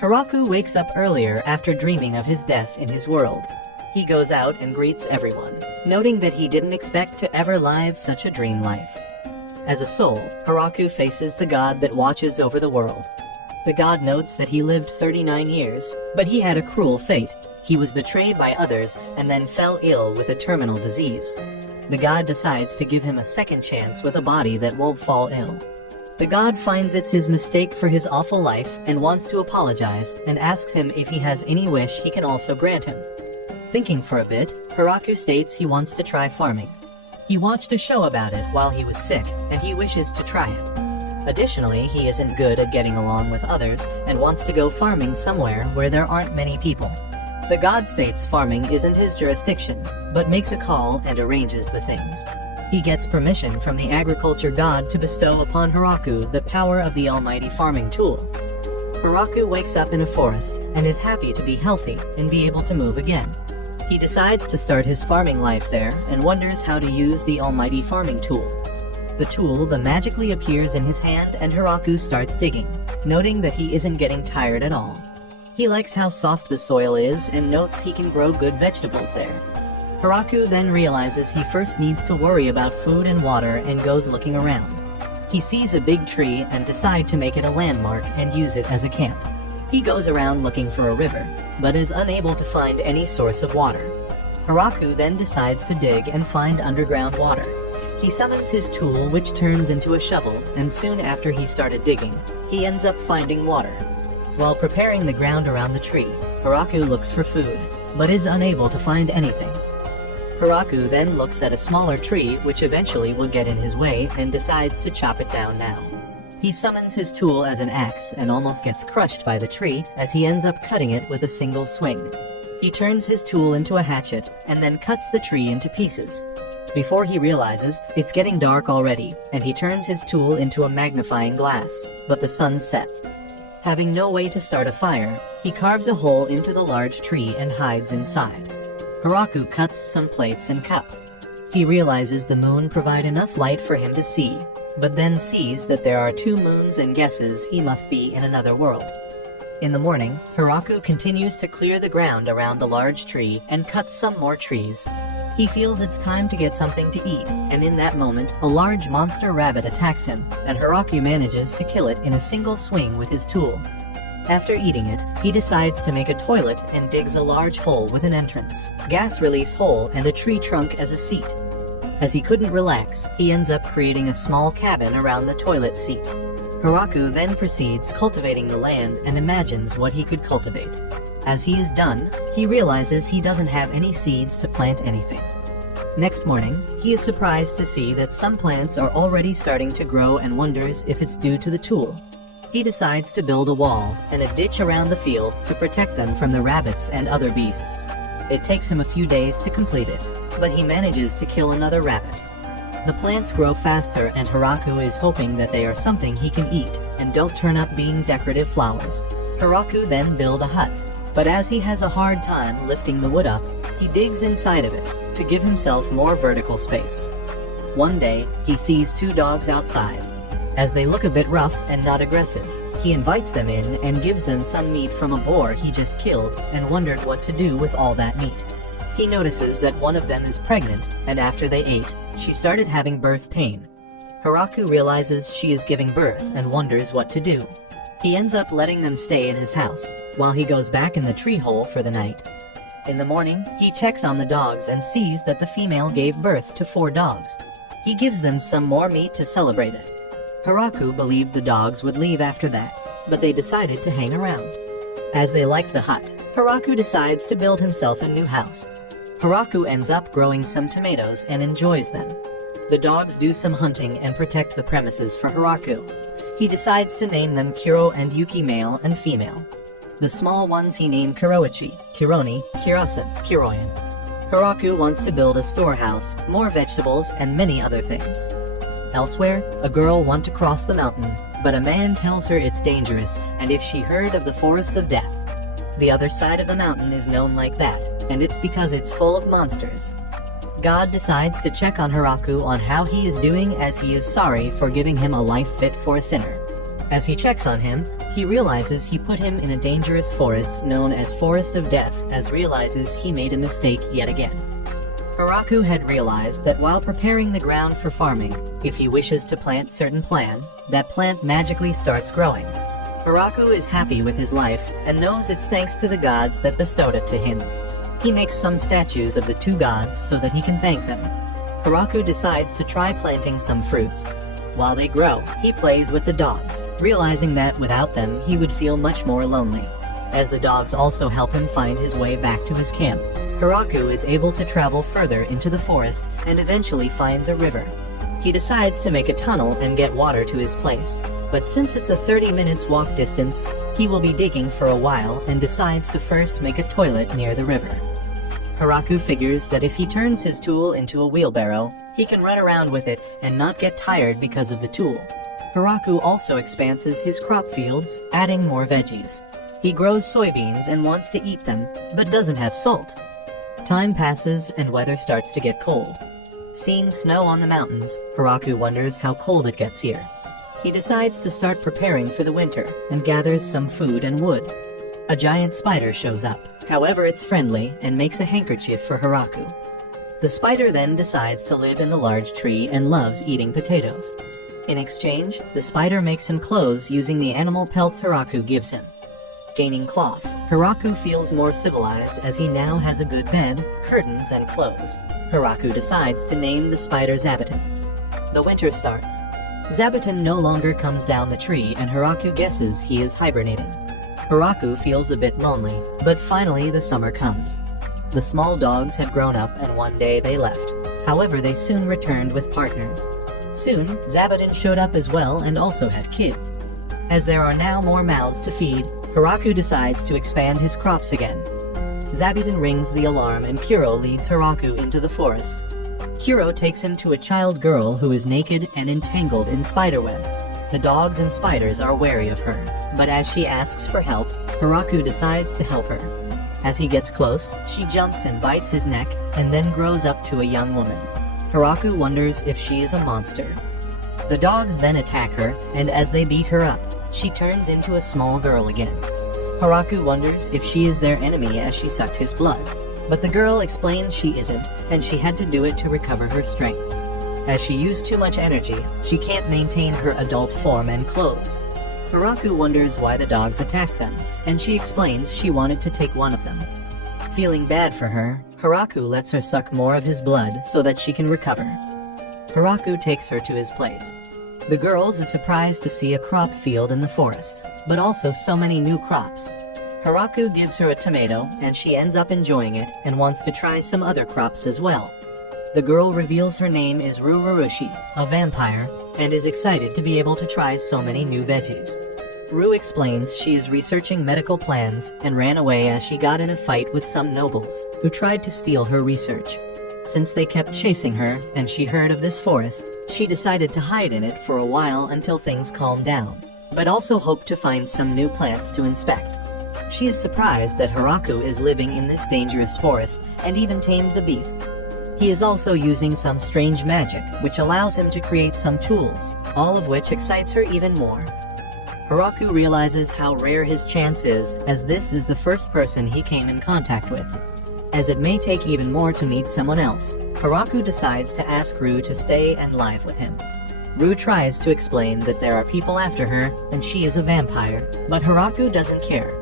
Hiraku wakes up earlier after dreaming of his death in his world. He goes out and greets everyone, noting that he didn't expect to ever live such a dream life. As a soul, Hiraku faces the god that watches over the world. The god notes that he lived 39 years, but he had a cruel fate. He was betrayed by others and then fell ill with a terminal disease. The god decides to give him a second chance with a body that won't fall ill. The god finds it's his mistake for his awful life and wants to apologize and asks him if he has any wish he can also grant him. Thinking for a bit, Hiraku states he wants to try farming. He watched a show about it while he was sick, and he wishes to try it. Additionally, he isn't good at getting along with others and wants to go farming somewhere where there aren't many people. The god states farming isn't his jurisdiction, but makes a call and arranges the things. He gets permission from the agriculture god to bestow upon Hiraku the power of the almighty farming tool. Hiraku wakes up in a forest and is happy to be healthy and be able to move again. He decides to start his farming life there and wonders how to use the almighty farming tool. The tool then magically appears in his hand and Hiraku starts digging, noting that he isn't getting tired at all. He likes how soft the soil is and notes he can grow good vegetables there. Hiraku then realizes he first needs to worry about food and water and goes looking around. He sees a big tree and decides to make it a landmark and use it as a camp. He goes around looking for a river, but is unable to find any source of water. Hiraku then decides to dig and find underground water. He summons his tool, which turns into a shovel, and soon after he started digging, he ends up finding water. While preparing the ground around the tree, Hiraku looks for food, but is unable to find anything. Hiraku then looks at a smaller tree which eventually will get in his way and decides to chop it down now. He summons his tool as an axe and almost gets crushed by the tree as he ends up cutting it with a single swing. He turns his tool into a hatchet and then cuts the tree into pieces. Before he realizes, it's getting dark already, and he turns his tool into a magnifying glass, but the sun sets. Having no way to start a fire, he carves a hole into the large tree and hides inside. Hiraku cuts some plates and cups. He realizes the moon provide enough light for him to see, but then sees that there are 2 moons and guesses he must be in another world. In the morning, Hiraku continues to clear the ground around the large tree and cuts some more trees. He feels it's time to get something to eat, and in that moment, a large monster rabbit attacks him, and Hiraku manages to kill it in a single swing with his tool. After eating it, he decides to make a toilet and digs a large hole with an entrance, gas release hole, and a tree trunk as a seat. As he couldn't relax, he ends up creating a small cabin around the toilet seat. Hiraku then proceeds cultivating the land and imagines what he could cultivate. As he is done, he realizes he doesn't have any seeds to plant anything. Next morning, he is surprised to see that some plants are already starting to grow and wonders if it's due to the tool. He decides to build a wall and a ditch around the fields to protect them from the rabbits and other beasts. It takes him a few days to complete it, but he manages to kill another rabbit. The plants grow faster and Hiraku is hoping that they are something he can eat and don't turn up being decorative flowers. Hiraku then builds a hut, but as he has a hard time lifting the wood up, he digs inside of it to give himself more vertical space. One day, he sees 2 dogs outside. As they look a bit rough and not aggressive, he invites them in and gives them some meat from a boar he just killed and wondered what to do with all that meat. He notices that one of them is pregnant, and after they ate, she started having birth pain. Hiraku realizes she is giving birth and wonders what to do. He ends up letting them stay in his house, while he goes back in the tree hole for the night. In the morning, he checks on the dogs and sees that the female gave birth to 4 dogs. He gives them some more meat to celebrate it. Hiraku believed the dogs would leave after that, but they decided to hang around. As they liked the hut, Hiraku decides to build himself a new house. Hiraku ends up growing some tomatoes and enjoys them. The dogs do some hunting and protect the premises for Hiraku. He decides to name them Kiro and Yuki, male and female. The small ones he named Kuroichi, Kironi, Kirasan, Kiroyan. Hiraku wants to build a storehouse, more vegetables, and many other things. Elsewhere, a girl wants to cross the mountain, but a man tells her it's dangerous, and if she heard of the Forest of Death. The other side of the mountain is known like that, and it's because it's full of monsters. God decides to check on Hiraku on how he is doing as he is sorry for giving him a life fit for a sinner. As he checks on him, He realizes he put him in a dangerous forest known as Forest of Death, as realizes he made a mistake yet again. Hiraku had realized that while preparing the ground for farming, if he wishes to plant certain plant, that plant magically starts growing. Hiraku is happy with his life and knows it's thanks to the gods that bestowed it to him. He makes some statues of the two gods so that he can thank them. Hiraku decides to try planting some fruits. While they grow, he plays with the dogs, realizing that without them he would feel much more lonely, as the dogs also help him find his way back to his camp. Hiraku is able to travel further into the forest and eventually finds a river. He decides to make a tunnel and get water to his place, but since it's a 30 minutes walk distance, he will be digging for a while and decides to first make a toilet near the river. Hiraku figures that if he turns his tool into a wheelbarrow, he can run around with it and not get tired because of the tool. Hiraku also expands his crop fields, adding more veggies. He grows soybeans and wants to eat them, but doesn't have salt. Time passes and weather starts to get cold. Seeing snow on the mountains, Hiraku wonders how cold it gets here. He decides to start preparing for the winter and gathers some food and wood. A giant spider shows up. However, it's friendly and makes a handkerchief for Hiraku. The spider then decides to live in the large tree and loves eating potatoes. In exchange, the spider makes him clothes using the animal pelts Hiraku gives him. Gaining cloth, Hiraku feels more civilized as he now has a good bed, curtains, and clothes. Hiraku decides to name the spider Zabuton. The winter starts. Zabuton no longer comes down the tree and Hiraku guesses he is hibernating. Hiraku feels a bit lonely, but finally the summer comes. The small dogs had grown up and one day they left. However, they soon returned with partners. Soon, Zabuton showed up as well and also had kids. As there are now more mouths to feed, Hiraku decides to expand his crops again. Zabuton rings the alarm and Kuro leads Hiraku into the forest. Kuro takes him to a child girl who is naked and entangled in spiderweb. The dogs and spiders are wary of her, but as she asks for help, Hiraku decides to help her. As he gets close, she jumps and bites his neck and then grows up to a young woman. Hiraku wonders if she is a monster. The dogs then attack her, and as they beat her up, she turns into a small girl again. Hiraku wonders if she is their enemy as she sucked his blood, but the girl explains she isn't, and she had to do it to recover her strength. As she used too much energy, she can't maintain her adult form and clothes. Hiraku wonders why the dogs attacked them, and she explains she wanted to take one of them. Feeling bad for her, Hiraku lets her suck more of his blood so that she can recover. Hiraku takes her to his place. The girls are surprised to see a crop field in the forest, but also so many new crops. Hiraku gives her a tomato, and she ends up enjoying it and wants to try some other crops as well. The girl reveals her name is Rururushi, a vampire, and is excited to be able to try so many new veggies. Ru explains she is researching medical plans and ran away as she got in a fight with some nobles who tried to steal her research. Since they kept chasing her and she heard of this forest, she decided to hide in it for a while until things calmed down, but also hoped to find some new plants to inspect. She is surprised that Hiraku is living in this dangerous forest and even tamed the beasts. He is also using some strange magic, which allows him to create some tools, all of which excites her even more. Hiraku realizes how rare his chance is, as this is the first person he came in contact with. As it may take even more to meet someone else, Hiraku decides to ask Ru to stay and live with him. Ru tries to explain that there are people after her, and she is a vampire, but Hiraku doesn't care.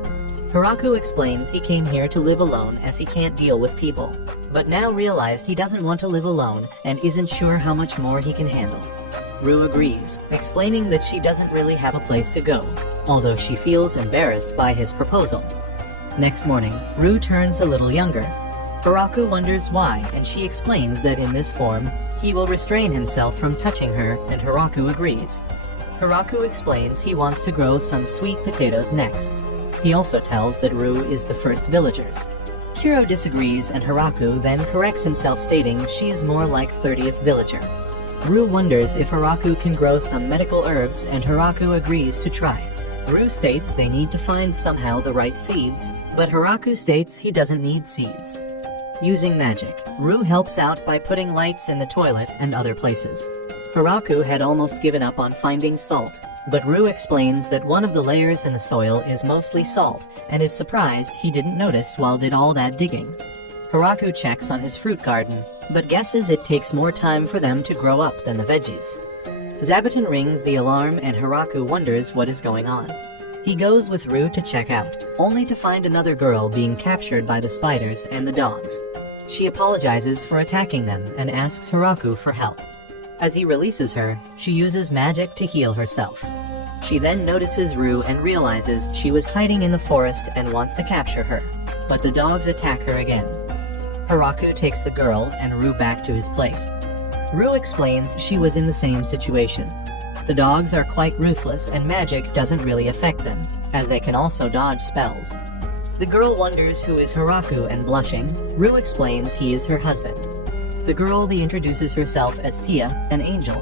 Hiraku explains he came here to live alone as he can't deal with people, but now realized he doesn't want to live alone and isn't sure how much more he can handle. Ru agrees, explaining that she doesn't really have a place to go, although she feels embarrassed by his proposal. Next morning, Ru turns a little younger. Hiraku wonders why, and she explains that in this form, he will restrain himself from touching her, and Hiraku agrees. Hiraku explains he wants to grow some sweet potatoes next. He also tells that Ru is the first villagers. Kuro disagrees and Hiraku then corrects himself, stating she is more like 30th villager. Ru wonders if Hiraku can grow some medical herbs and Hiraku agrees to try. Ru states they need to find somehow the right seeds, but Hiraku states he doesn't need seeds. Using magic, Ru helps out by putting lights in the toilet and other places. Hiraku had almost given up on finding salt, but Rue explains that one of the layers in the soil is mostly salt and is surprised he didn't notice while did all that digging. Hiraku checks on his fruit garden, but guesses it takes more time for them to grow up than the veggies. Zabuton rings the alarm and Hiraku wonders what is going on. He goes with Rue to check out, only to find another girl being captured by the spiders and the dogs. She apologizes for attacking them and asks Hiraku for help. As he releases her, she uses magic to heal herself. She then notices Rue and realizes she was hiding in the forest and wants to capture her, but the dogs attack her again. Hiraku takes the girl and Rue back to his place. Rue explains she was in the same situation. The dogs are quite ruthless and magic doesn't really affect them, as they can also dodge spells. The girl wonders who is Hiraku and blushing, Rue explains he is her husband. The girl introduces herself as Tia, an angel.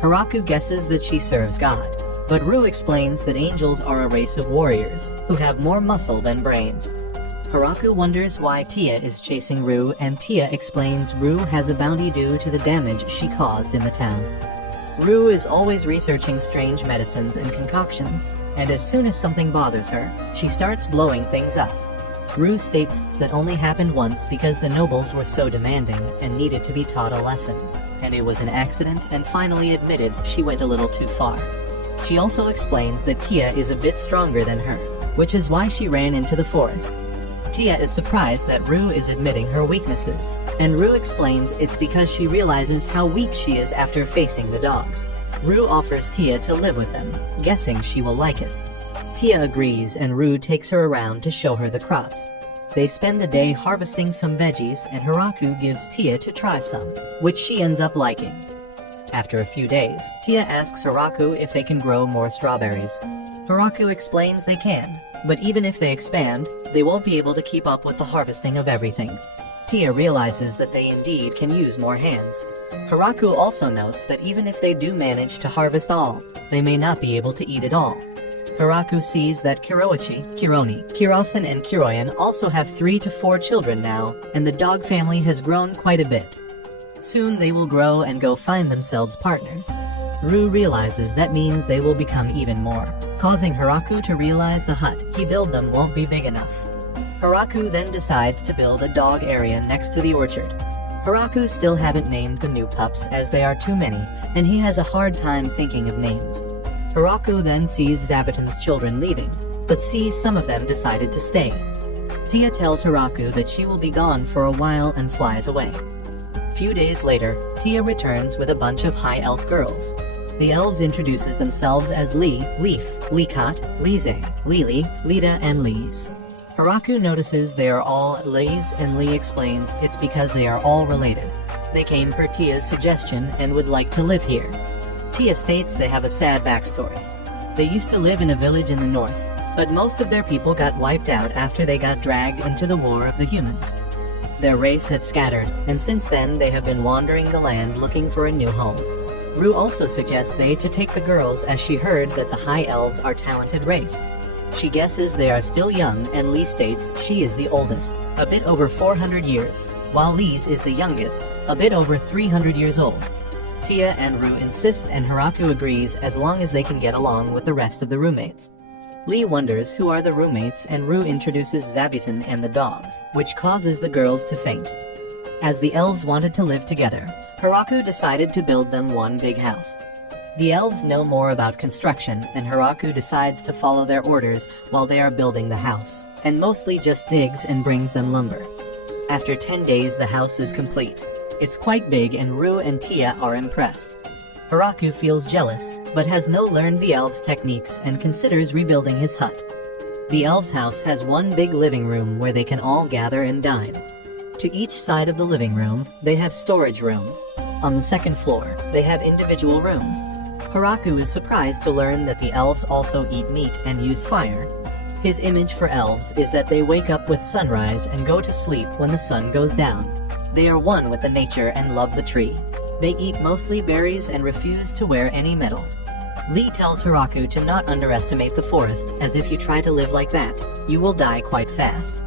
Hiraku guesses that she serves God, but Rue explains that angels are a race of warriors who have more muscle than brains. Hiraku wonders why Tia is chasing Rue, and Tia explains Rue has a bounty due to the damage she caused in the town. Rue is always researching strange medicines and concoctions, and as soon as something bothers her, she starts blowing things up. Rue states that only happened once because the nobles were so demanding and needed to be taught a lesson, and it was an accident, and finally admitted she went a little too far. She also explains that Tia is a bit stronger than her, which is why she ran into the forest. Tia is surprised that Rue is admitting her weaknesses, and Rue explains it's because she realizes how weak she is after facing the dogs. Rue offers Tia to live with them, guessing she will like it. Tia agrees and Rue takes her around to show her the crops. They spend the day harvesting some veggies and Hiraku gives Tia to try some, which she ends up liking. After a few days, Tia asks Hiraku if they can grow more strawberries. Hiraku explains they can, but even if they expand, they won't be able to keep up with the harvesting of everything. Tia realizes that they indeed can use more hands. Hiraku also notes that even if they do manage to harvest all, they may not be able to eat it all. Hiraku sees that Kiroichi, Kironi, Kirosen, and Kiroyan also have 3 to 4 children now, and the dog family has grown quite a bit. Soon they will grow and go find themselves partners. Rue realizes that means they will become even more, causing Hiraku to realize the hut he built them won't be big enough. Hiraku then decides to build a dog area next to the orchard. Hiraku still haven't named the new pups as they are too many, and he has a hard time thinking of names. Hiraku then sees Zabuton's children leaving, but sees some of them decided to stay. Tia tells Hiraku that she will be gone for a while and flies away. Few days later, Tia returns with a bunch of high elf girls. The elves introduces themselves as Lee, Leaf, Leekat, Lize, Lili, Lita, and Lees. Hiraku notices they are all Lees, and Lee explains it's because they are all related. They came per Tia's suggestion and would like to live here. Tia states they have a sad backstory. They used to live in a village in the north, but most of their people got wiped out after they got dragged into the War of the Humans. Their race had scattered, and since then they have been wandering the land looking for a new home. Rue also suggests they to take the girls as she heard that the High Elves are talented race. She guesses they are still young, and Lee states she is the oldest, a bit over 400 years, while Lee's is the youngest, a bit over 300 years old. Tia and Rue insist and Hiraku agrees as long as they can get along with the rest of the roommates. Lee wonders who are the roommates and Rue introduces Zabuton and the dogs, which causes the girls to faint. As the elves wanted to live together, Hiraku decided to build them one big house. The elves know more about construction, and Hiraku decides to follow their orders while they are building the house, and mostly just digs and brings them lumber. After 10 days, the house is complete. It's quite big, and Rue and Tia are impressed. Hiraku feels jealous, but has learned the elves' techniques and considers rebuilding his hut. The elves' house has one big living room where they can all gather and dine. To each side of the living room, they have storage rooms. On the second floor, they have individual rooms. Hiraku is surprised to learn that the elves also eat meat and use fire. His image for elves is that they wake up with sunrise and go to sleep when the sun goes down. They are one with the nature and love the tree. They eat mostly berries and refuse to wear any metal. Lee tells Hiraku to not underestimate the forest, as if you try to live like that, you will die quite fast.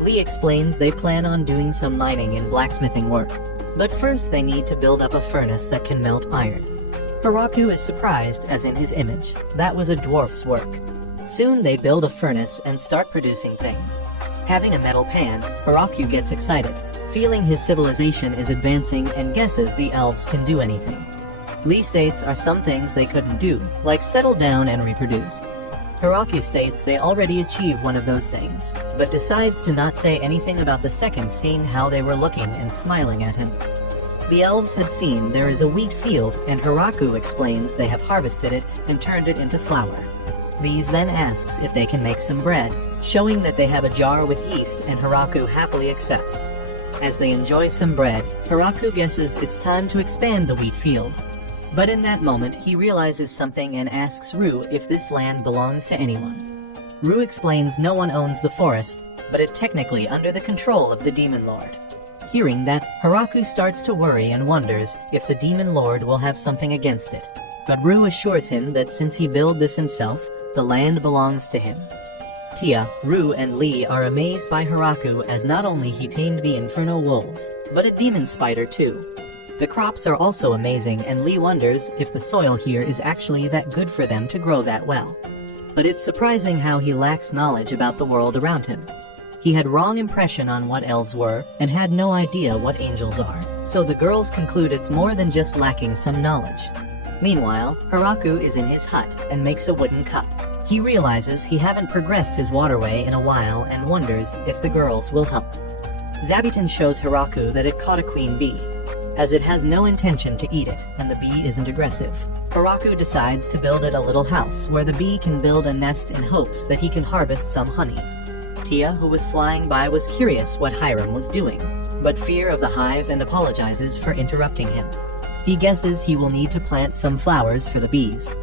Lee explains they plan on doing some mining and blacksmithing work, but first they need to build up a furnace that can melt iron. Haraku is surprised as in his image. That was a dwarf's work. Soon they build a furnace and start producing things. Having a metal pan, Haraku gets excited, feeling his civilization is advancing and guesses the elves can do anything. Lee states are some things they couldn't do, like settle down and reproduce. Haraku states they already achieved one of those things, but decides to not say anything about the second, seeing how they were looking and smiling at him. The elves had seen there is a wheat field, and Haraku explains they have harvested it and turned it into flour. Lee then asks if they can make some bread, showing that they have a jar with yeast, and Haraku happily accepts. As they enjoy some bread, Haraku guesses it's time to expand the wheat field. But in that moment, he realizes something and asks Rue if this land belongs to anyone. Rue explains no one owns the forest, but it technically under the control of the Demon Lord. Hearing that, Haraku starts to worry and wonders if the Demon Lord will have something against it. But Rue assures him that since he built this himself, the land belongs to him. Tia, Rue, and Lee are amazed by Haraku as not only he tamed the Inferno Wolves, but a demon spider too. The crops are also amazing, and Lee wonders if the soil here is actually that good for them to grow that well. But it's surprising how he lacks knowledge about the world around him. He had wrong impression on what elves were, and had no idea what angels are, so the girls conclude it's more than just lacking some knowledge. Meanwhile, Haraku is in his hut, and makes a wooden cup. He realizes he haven't progressed his waterway in a while, and wonders if the girls will help. Zabuton shows Haraku that it caught a queen bee, as it has no intention to eat it, and the bee isn't aggressive. Haraku decides to build it a little house where the bee can build a nest in hopes that he can harvest some honey. Tia, who was flying by, was curious what Hiram was doing, but fear of the hive and apologizes for interrupting him. He guesses he will need to plant some flowers for the bees.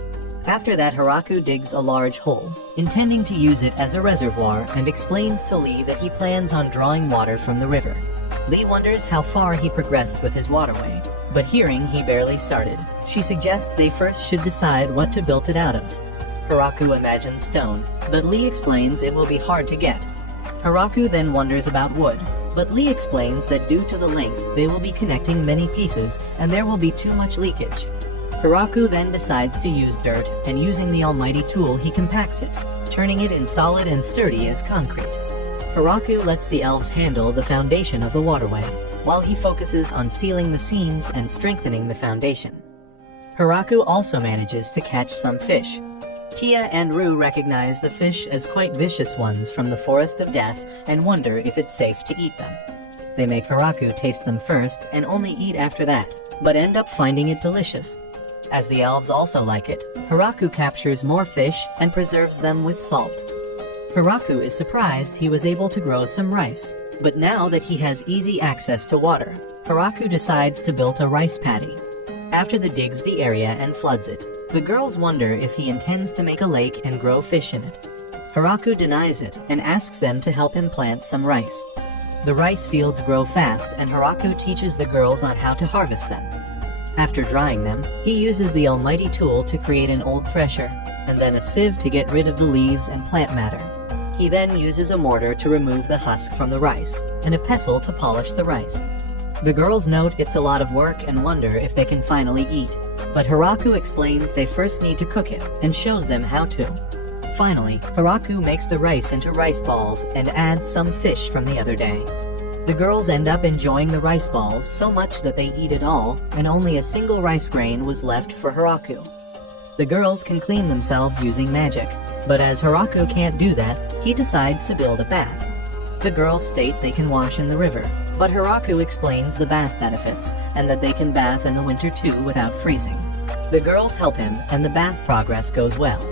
After that, Haraku digs a large hole, intending to use it as a reservoir, and explains to Lee that he plans on drawing water from the river. Lee wonders how far he progressed with his waterway, but hearing he barely started, she suggests they first should decide what to build it out of. Haraku imagines stone, but Lee explains it will be hard to get. Haraku then wonders about wood, but Lee explains that due to the length, they will be connecting many pieces and there will be too much leakage. Haraku then decides to use dirt, and using the almighty tool he compacts it, turning it in solid and sturdy as concrete. Haraku lets the elves handle the foundation of the waterway, while he focuses on sealing the seams and strengthening the foundation. Haraku also manages to catch some fish. Tia and Rue recognize the fish as quite vicious ones from the Forest of Death and wonder if it's safe to eat them. They make Haraku taste them first and only eat after that, but end up finding it delicious. As the elves also like it, Haraku captures more fish and preserves them with salt. Haraku is surprised he was able to grow some rice, but now that he has easy access to water, Haraku decides to build a rice paddy. After the digs the area and floods it, the girls wonder if he intends to make a lake and grow fish in it. Haraku denies it and asks them to help him plant some rice. The rice fields grow fast, and Haraku teaches the girls on how to harvest them. After drying them, he uses the almighty tool to create an old thresher, and then a sieve to get rid of the leaves and plant matter. He then uses a mortar to remove the husk from the rice, and a pestle to polish the rice. The girls note it's a lot of work and wonder if they can finally eat, but Haraku explains they first need to cook it, and shows them how to. Finally, Haraku makes the rice into rice balls and adds some fish from the other day. The girls end up enjoying the rice balls so much that they eat it all, and only a single rice grain was left for Haraku. The girls can clean themselves using magic, but as Haraku can't do that, he decides to build a bath. The girls state they can wash in the river, but Haraku explains the bath benefits, and that they can bath in the winter too without freezing. The girls help him, and the bath progress goes well.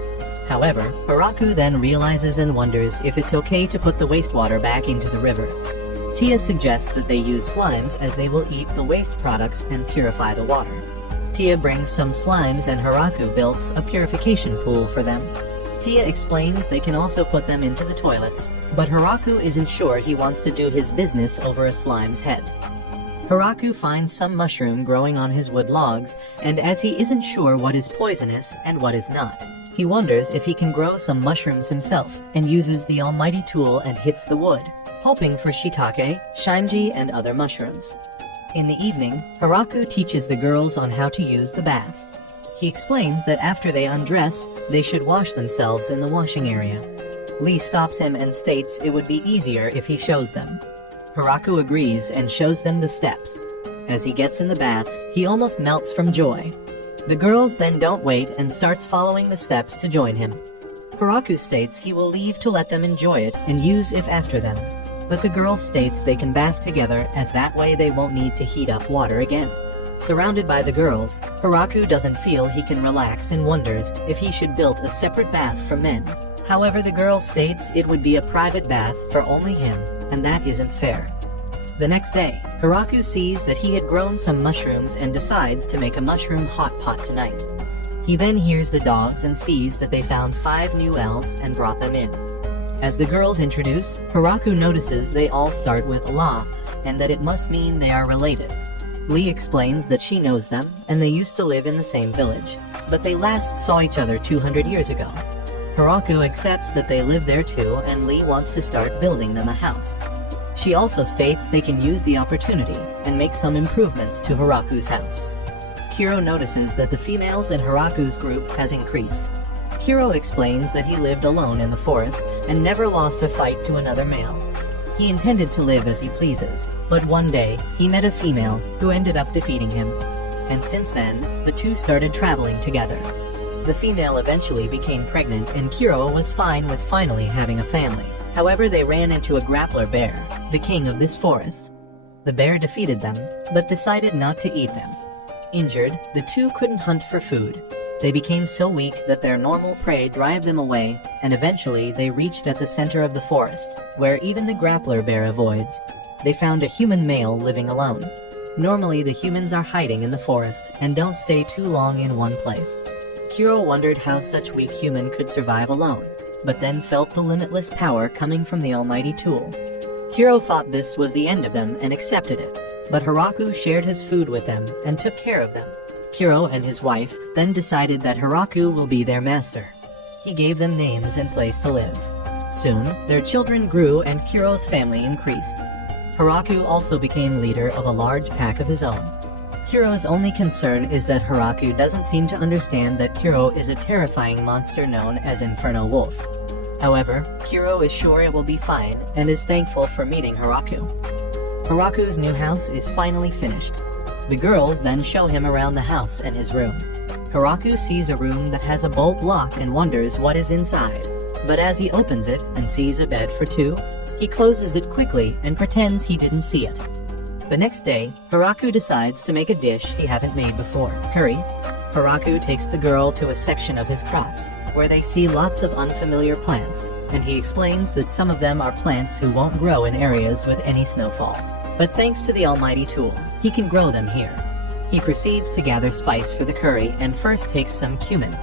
However, Haraku then realizes and wonders if it's okay to put the wastewater back into the river. Tia suggests that they use slimes as they will eat the waste products and purify the water. Tia brings some slimes and Haraku builds a purification pool for them. Tia explains they can also put them into the toilets, but Haraku isn't sure he wants to do his business over a slime's head. Haraku finds some mushroom growing on his wood logs, and as he isn't sure what is poisonous and what is not, he wonders if he can grow some mushrooms himself, and uses the almighty tool and hits the wood, hoping for shiitake, shinji, and other mushrooms. In the evening, Haraku teaches the girls on how to use the bath. He explains that after they undress, they should wash themselves in the washing area. Lee stops him and states it would be easier if he shows them. Haraku agrees and shows them the steps. As he gets in the bath, he almost melts from joy. The girls then don't wait and starts following the steps to join him. Haraku states he will leave to let them enjoy it and use if after them. But the girls states they can bath together as that way they won't need to heat up water again. Surrounded by the girls, Haraku doesn't feel he can relax and wonders if he should build a separate bath for men. However, the girl states it would be a private bath for only him, and that isn't fair. The next day, Haraku sees that he had grown some mushrooms and decides to make a mushroom hot pot tonight. He then hears the dogs and sees that they found 5 new elves and brought them in. As the girls introduce, Haraku notices they all start with La, and that it must mean they are related. Lee explains that she knows them, and they used to live in the same village, but they last saw each other 200 years ago. Haraku accepts that they live there too, and Lee wants to start building them a house. She also states they can use the opportunity and make some improvements to Haraku's house. Kiro notices that the females in Haraku's group has increased. Kiro explains that he lived alone in the forest and never lost a fight to another male. He intended to live as he pleases, but one day he met a female who ended up defeating him. And since then, the two started traveling together. The female eventually became pregnant and Kiro was fine with finally having a family. However, they ran into a grappler bear, the king of this forest. The bear defeated them, but decided not to eat them. Injured, the two couldn't hunt for food. They became so weak that their normal prey drive them away, and eventually they reached at the center of the forest, where even the grappler bear avoids. They found a human male living alone. Normally the humans are hiding in the forest and don't stay too long in one place. Kiro wondered how such weak human could survive alone, but then felt the limitless power coming from the almighty tool. Kiro thought this was the end of them and accepted it, but Haraku shared his food with them and took care of them. Kiro and his wife then decided that Haraku will be their master. He gave them names and place to live. Soon, their children grew and Kiro's family increased. Haraku also became leader of a large pack of his own. Kiro's only concern is that Haraku doesn't seem to understand that Kiro is a terrifying monster known as Inferno Wolf. However, Kiro is sure it will be fine and is thankful for meeting Haraku. Haraku's new house is finally finished. The girls then show him around the house and his room. Haraku sees a room that has a bolt lock and wonders what is inside. But as he opens it and sees a bed for 2, he closes it quickly and pretends he didn't see it. The next day, Haraku decides to make a dish he haven't made before, curry. Haraku takes the girl to a section of his crops, where they see lots of unfamiliar plants, and he explains that some of them are plants who won't grow in areas with any snowfall. But thanks to the almighty tool, he can grow them here. He proceeds to gather spice for the curry and first takes some cumin.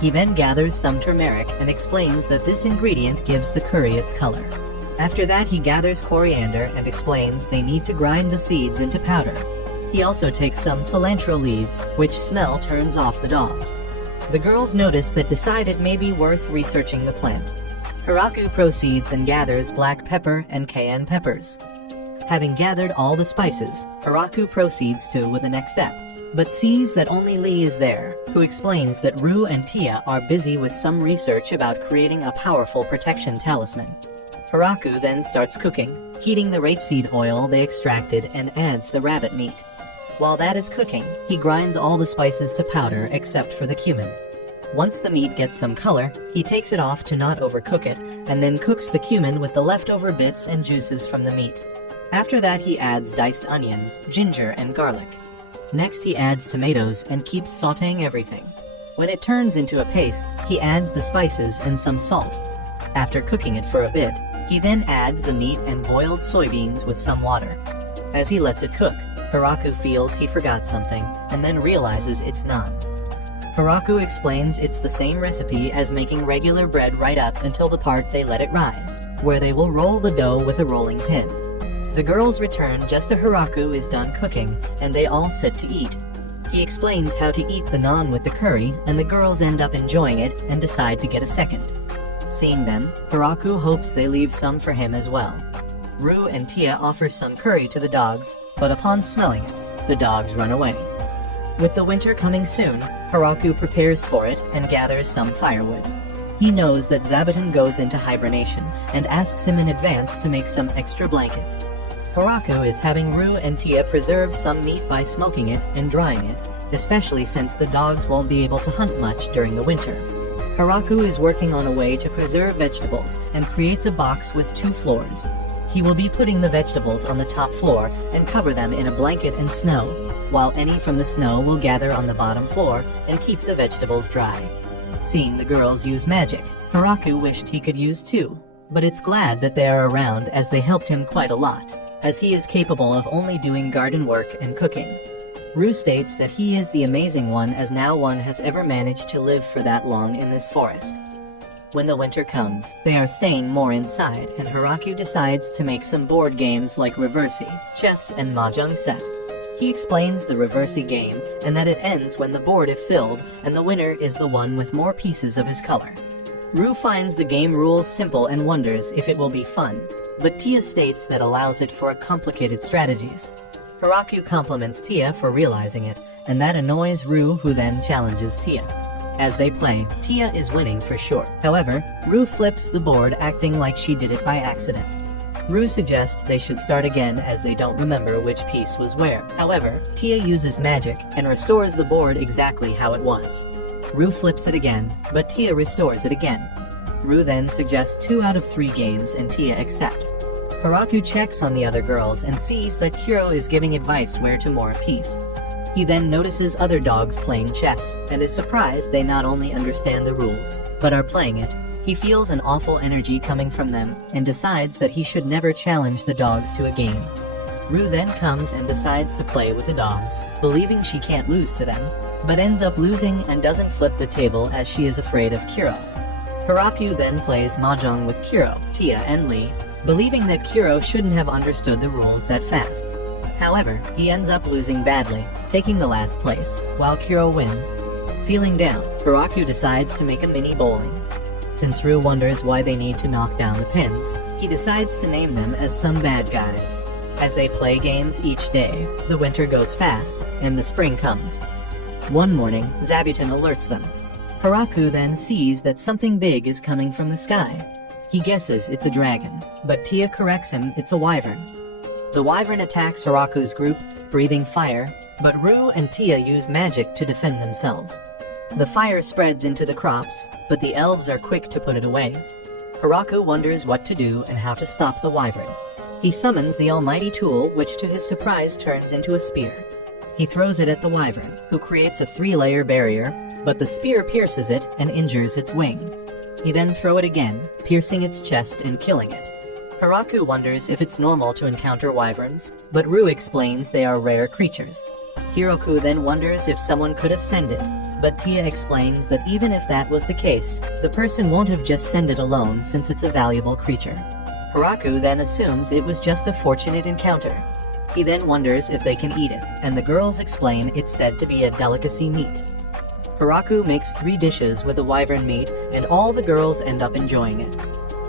He then gathers some turmeric and explains that this ingredient gives the curry its color. After that, he gathers coriander and explains they need to grind the seeds into powder. He also takes some cilantro leaves, which smell turns off the dogs. The girls notice that decide it may be worth researching the plant. Haraku proceeds and gathers black pepper and cayenne peppers. Having gathered all the spices, Haraku proceeds with the next step, but sees that only Lee is there, who explains that Rue and Tia are busy with some research about creating a powerful protection talisman. Haraku then starts cooking, heating the rapeseed oil they extracted and adds the rabbit meat. While that is cooking, he grinds all the spices to powder except for the cumin. Once the meat gets some color, he takes it off to not overcook it, and then cooks the cumin with the leftover bits and juices from the meat. After that, he adds diced onions, ginger, and garlic. Next, he adds tomatoes and keeps sautéing everything. When it turns into a paste, he adds the spices and some salt. After cooking it for a bit, he then adds the meat and boiled soybeans with some water. As he lets it cook, Haraku feels he forgot something, and then realizes it's naan. Haraku explains it's the same recipe as making regular bread right up until the part they let it rise, where they will roll the dough with a rolling pin. The girls return just as Haraku is done cooking, and they all sit to eat. He explains how to eat the naan with the curry, and the girls end up enjoying it and decide to get a second. Seeing them, Haraku hopes they leave some for him as well. Rue and Tia offer some curry to the dogs, but upon smelling it, the dogs run away. With the winter coming soon, Haraku prepares for it and gathers some firewood. He knows that Zabuton goes into hibernation and asks him in advance to make some extra blankets. Haraku is having Rue and Tia preserve some meat by smoking it and drying it, especially since the dogs won't be able to hunt much during the winter. Haraku is working on a way to preserve vegetables and creates a box with 2 floors. He will be putting the vegetables on the top floor and cover them in a blanket and snow, while any from the snow will gather on the bottom floor and keep the vegetables dry. Seeing the girls use magic, Haraku wished he could use too, but it's glad that they are around as they helped him quite a lot, as he is capable of only doing garden work and cooking. Rue states that he is the amazing one as no one has ever managed to live for that long in this forest. When the winter comes, they are staying more inside and Haraku decides to make some board games like Reversi, chess, and mahjong set. He explains the Reversi game and that it ends when the board is filled and the winner is the one with more pieces of his color. Rue finds the game rules simple and wonders if it will be fun, but Tia states that allows it for complicated strategies. Haraku compliments Tia for realizing it, and that annoys Rue, who then challenges Tia. As they play, Tia is winning for sure. However, Rue flips the board acting like she did it by accident. Rue suggests they should start again as they don't remember which piece was where. However, Tia uses magic and restores the board exactly how it was. Rue flips it again, but Tia restores it again. Rue then suggests 2 out of 3 games and Tia accepts. Haraku checks on the other girls and sees that Kuro is giving advice where to moor a piece. He then notices other dogs playing chess and is surprised they not only understand the rules, but are playing it. He feels an awful energy coming from them and decides that he should never challenge the dogs to a game. Rue then comes and decides to play with the dogs, believing she can't lose to them, but ends up losing and doesn't flip the table as she is afraid of Kuro. Haraku then plays mahjong with Kuro, Tia, and Lee, believing that Kuro shouldn't have understood the rules that fast. However, he ends up losing badly, taking the last place, while Kuro wins. Feeling down, Haraku decides to make a mini bowling. Since Rue wonders why they need to knock down the pins, he decides to name them as some bad guys. As they play games each day, the winter goes fast, and the spring comes. One morning, Zabuton alerts them. Haraku then sees that something big is coming from the sky. He guesses it's a dragon, but Tia corrects him it's a wyvern. The wyvern attacks Haraku's group, breathing fire, but Rue and Tia use magic to defend themselves. The fire spreads into the crops, but the elves are quick to put it away. Haraku wonders what to do and how to stop the wyvern. He summons the almighty tool, which to his surprise turns into a spear. He throws it at the wyvern, who creates a 3-layer barrier, but the spear pierces it and injures its wing. He then throws it again, piercing its chest and killing it. Haraku wonders if it's normal to encounter wyverns, but Rue explains they are rare creatures. Hiroku then wonders if someone could have sent it, but Tia explains that even if that was the case, the person won't have just sent it alone since it's a valuable creature. Haraku then assumes it was just a fortunate encounter. He then wonders if they can eat it, and the girls explain it's said to be a delicacy meat. Haraku makes 3 dishes with the wyvern meat, and all the girls end up enjoying it.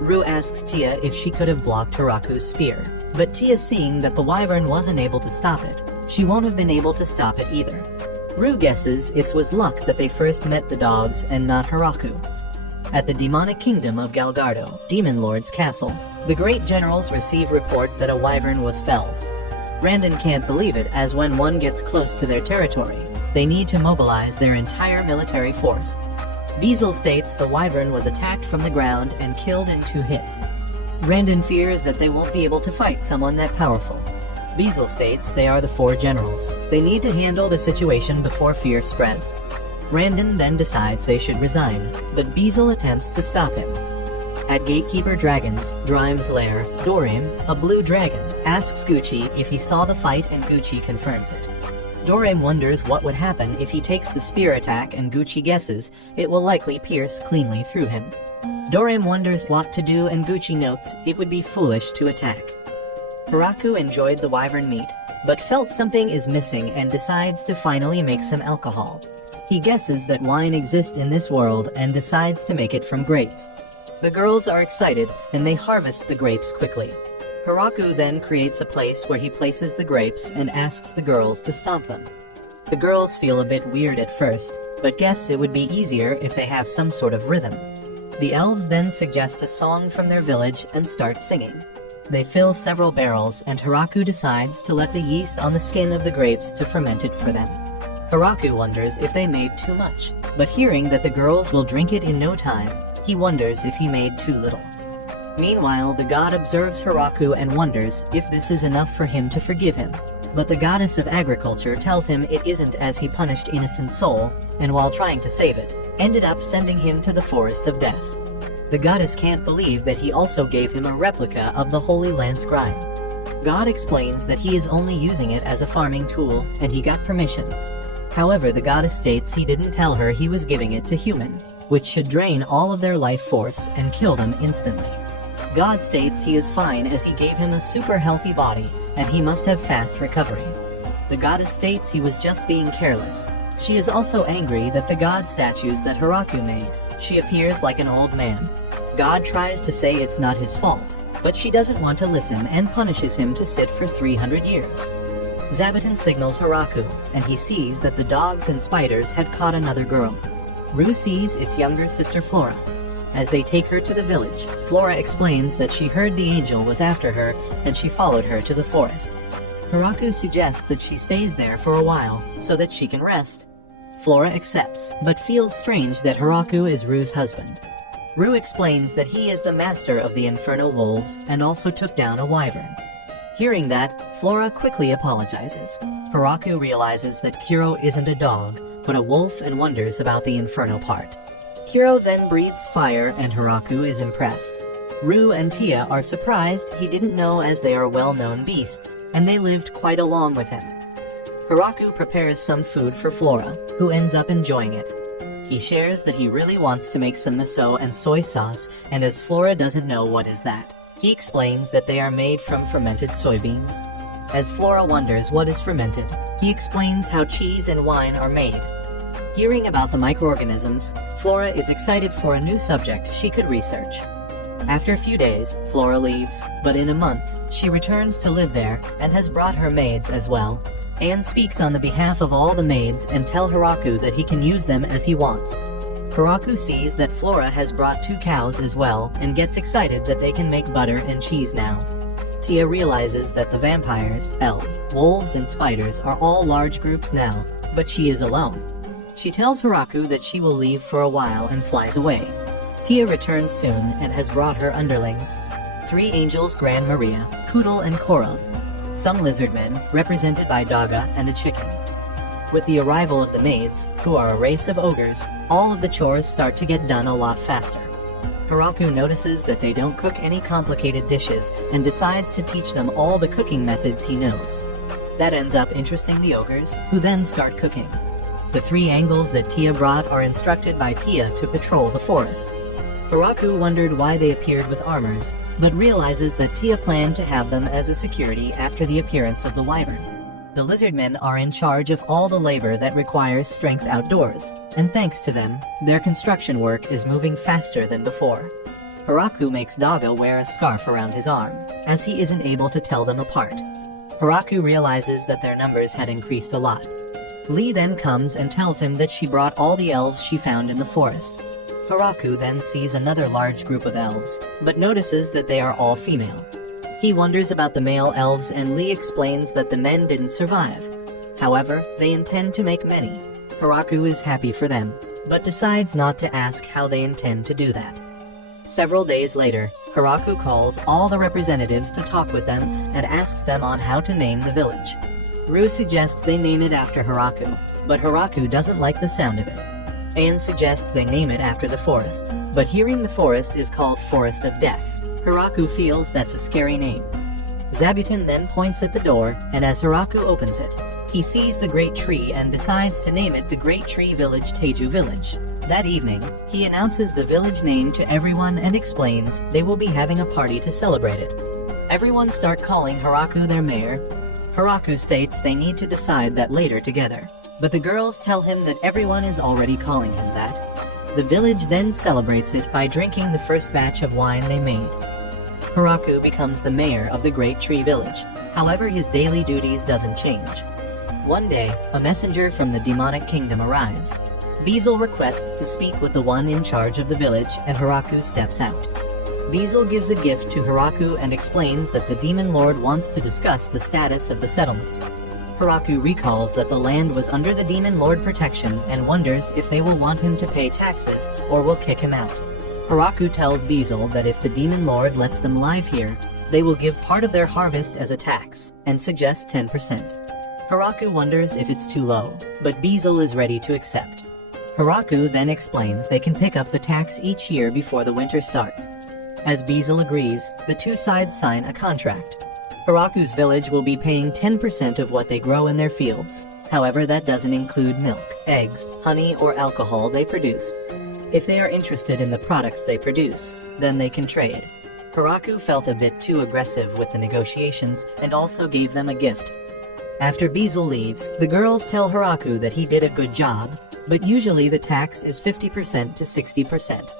Rue asks Tia if she could have blocked Haraku's spear, but Tia, seeing that the wyvern wasn't able to stop it, she won't have been able to stop it either. Rue guesses it was luck that they first met the dogs and not Haraku. At the demonic kingdom of Galgardo, Demon Lord's castle, the great generals receive report that a wyvern was felled. Randon can't believe it, as when one gets close to their territory, they need to mobilize their entire military force. Beazle states the wyvern was attacked from the ground and killed in 2 hits. Randon fears that they won't be able to fight someone that powerful. Beazle states they are the 4 generals. They need to handle the situation before fear spreads. Randon then decides they should resign, but Beazle attempts to stop him. At Gatekeeper Dragon's Drime's lair, Dorim, a blue dragon, asks Gucci if he saw the fight and Gucci confirms it. Dorem wonders what would happen if he takes the spear attack and Gucci guesses it will likely pierce cleanly through him. Dorem wonders what to do and Gucci notes it would be foolish to attack. Haraku enjoyed the wyvern meat, but felt something is missing and decides to finally make some alcohol. He guesses that wine exists in this world and decides to make it from grapes. The girls are excited and they harvest the grapes quickly. Haraku then creates a place where he places the grapes and asks the girls to stomp them. The girls feel a bit weird at first, but guess it would be easier if they have some sort of rhythm. The elves then suggest a song from their village and start singing. They fill several barrels, and Hiraku decides to let the yeast on the skin of the grapes to ferment it for them. Hiraku wonders if they made too much, but hearing that the girls will drink it in no time, he wonders if he made too little. Meanwhile, the god observes Hiraku and wonders if this is enough for him to forgive him. But the goddess of agriculture tells him it isn't, as he punished innocent soul, and while trying to save it, ended up sending him to the forest of death. The goddess can't believe that he also gave him a replica of the Holy Lance Grind. God explains that he is only using it as a farming tool, and he got permission. However, the goddess states he didn't tell her he was giving it to human, which should drain all of their life force and kill them instantly. God states he is fine as he gave him a super healthy body, and he must have fast recovery. The goddess states he was just being careless. She is also angry that the god statues that Hiraku made, she appears like an old man. God tries to say it's not his fault, but she doesn't want to listen and punishes him to sit for 300 years. Zabuton signals Hiraku, and he sees that the dogs and spiders had caught another girl. Rue sees its younger sister Flora. As they take her to the village, Flora explains that she heard the angel was after her and she followed her to the forest. Hiraku suggests that she stays there for a while so that she can rest. Flora accepts, but feels strange that Hiraku is Rue's husband. Rue explains that he is the master of the Inferno Wolves and also took down a wyvern. Hearing that, Flora quickly apologizes. Hiraku realizes that Kuro isn't a dog, but a wolf, and wonders about the Inferno part. Kuro then breathes fire and Hiraku is impressed. Rue and Tia are surprised he didn't know, as they are well-known beasts, and they lived quite along with him. Hiraku prepares some food for Flora, who ends up enjoying it. He shares that he really wants to make some miso and soy sauce, and as Flora doesn't know what is that, he explains that they are made from fermented soybeans. As Flora wonders what is fermented, he explains how cheese and wine are made. Hearing about the microorganisms, Flora is excited for a new subject she could research. After a few days, Flora leaves, but in a month, she returns to live there and has brought her maids as well. Anne speaks on the behalf of all the maids and tell Hiraku that he can use them as he wants. Hiraku sees that Flora has brought 2 cows as well and gets excited that they can make butter and cheese now. Tia realizes that the vampires, elves, wolves, and spiders are all large groups now, but she is alone. She tells Hiraku that she will leave for a while and flies away. Tia returns soon and has brought her underlings: 3 angels, Gran Maria, Koodle, and Cora. Some lizardmen, represented by Daga, and a chicken. With the arrival of the maids, who are a race of ogres, all of the chores start to get done a lot faster. Hiraku notices that they don't cook any complicated dishes and decides to teach them all the cooking methods he knows. That ends up interesting the ogres, who then start cooking. The 3 angles that Tia brought are instructed by Tia to patrol the forest. Hiraku wondered why they appeared with armors, but realizes that Tia planned to have them as a security after the appearance of the wyvern. The lizardmen are in charge of all the labor that requires strength outdoors, and thanks to them, their construction work is moving faster than before. Hiraku makes Daga wear a scarf around his arm, as he isn't able to tell them apart. Hiraku realizes that their numbers had increased a lot. Lee then comes and tells him that she brought all the elves she found in the forest. Hiraku then sees another large group of elves, but notices that they are all female. He wonders about the male elves, and Lee explains that the men didn't survive. However, they intend to make many. Hiraku is happy for them, but decides not to ask how they intend to do that. Several days later, Hiraku calls all the representatives to talk with them and asks them on how to name the village. Rue suggests they name it after Hiraku, but Hiraku doesn't like the sound of it. Anne suggests they name it after the forest, but hearing the forest is called Forest of Death, Hiraku feels that's a scary name. Zabuton then points at the door, and as Hiraku opens it, he sees the Great Tree and decides to name it the Great Tree Village Teiju Village. That evening, he announces the village name to everyone and explains they will be having a party to celebrate it. Everyone start calling Hiraku their mayor. Hiraku states they need to decide that later together, but the girls tell him that everyone is already calling him that. The village then celebrates it by drinking the first batch of wine they made. Hiraku becomes the mayor of the Great Tree Village, however his daily duties doesn't change. One day, a messenger from the demonic kingdom arrives. Beezle requests to speak with the one in charge of the village, and Hiraku steps out. Beezle gives a gift to Hiraku and explains that the Demon Lord wants to discuss the status of the settlement. Hiraku recalls that the land was under the Demon Lord protection and wonders if they will want him to pay taxes or will kick him out. Hiraku tells Beezle that if the Demon Lord lets them live here, they will give part of their harvest as a tax, and suggests 10%. Hiraku wonders if it's too low, but Beezle is ready to accept. Hiraku then explains they can pick up the tax each year before the winter starts. As Beezle agrees, the two sides sign a contract. Hiraku's village will be paying 10% of what they grow in their fields. However, that doesn't include milk, eggs, honey, or alcohol they produce. If they are interested in the products they produce, then they can trade. Hiraku felt a bit too aggressive with the negotiations and also gave them a gift. After Beezle leaves, the girls tell Hiraku that he did a good job, but usually the tax is 50% to 60%.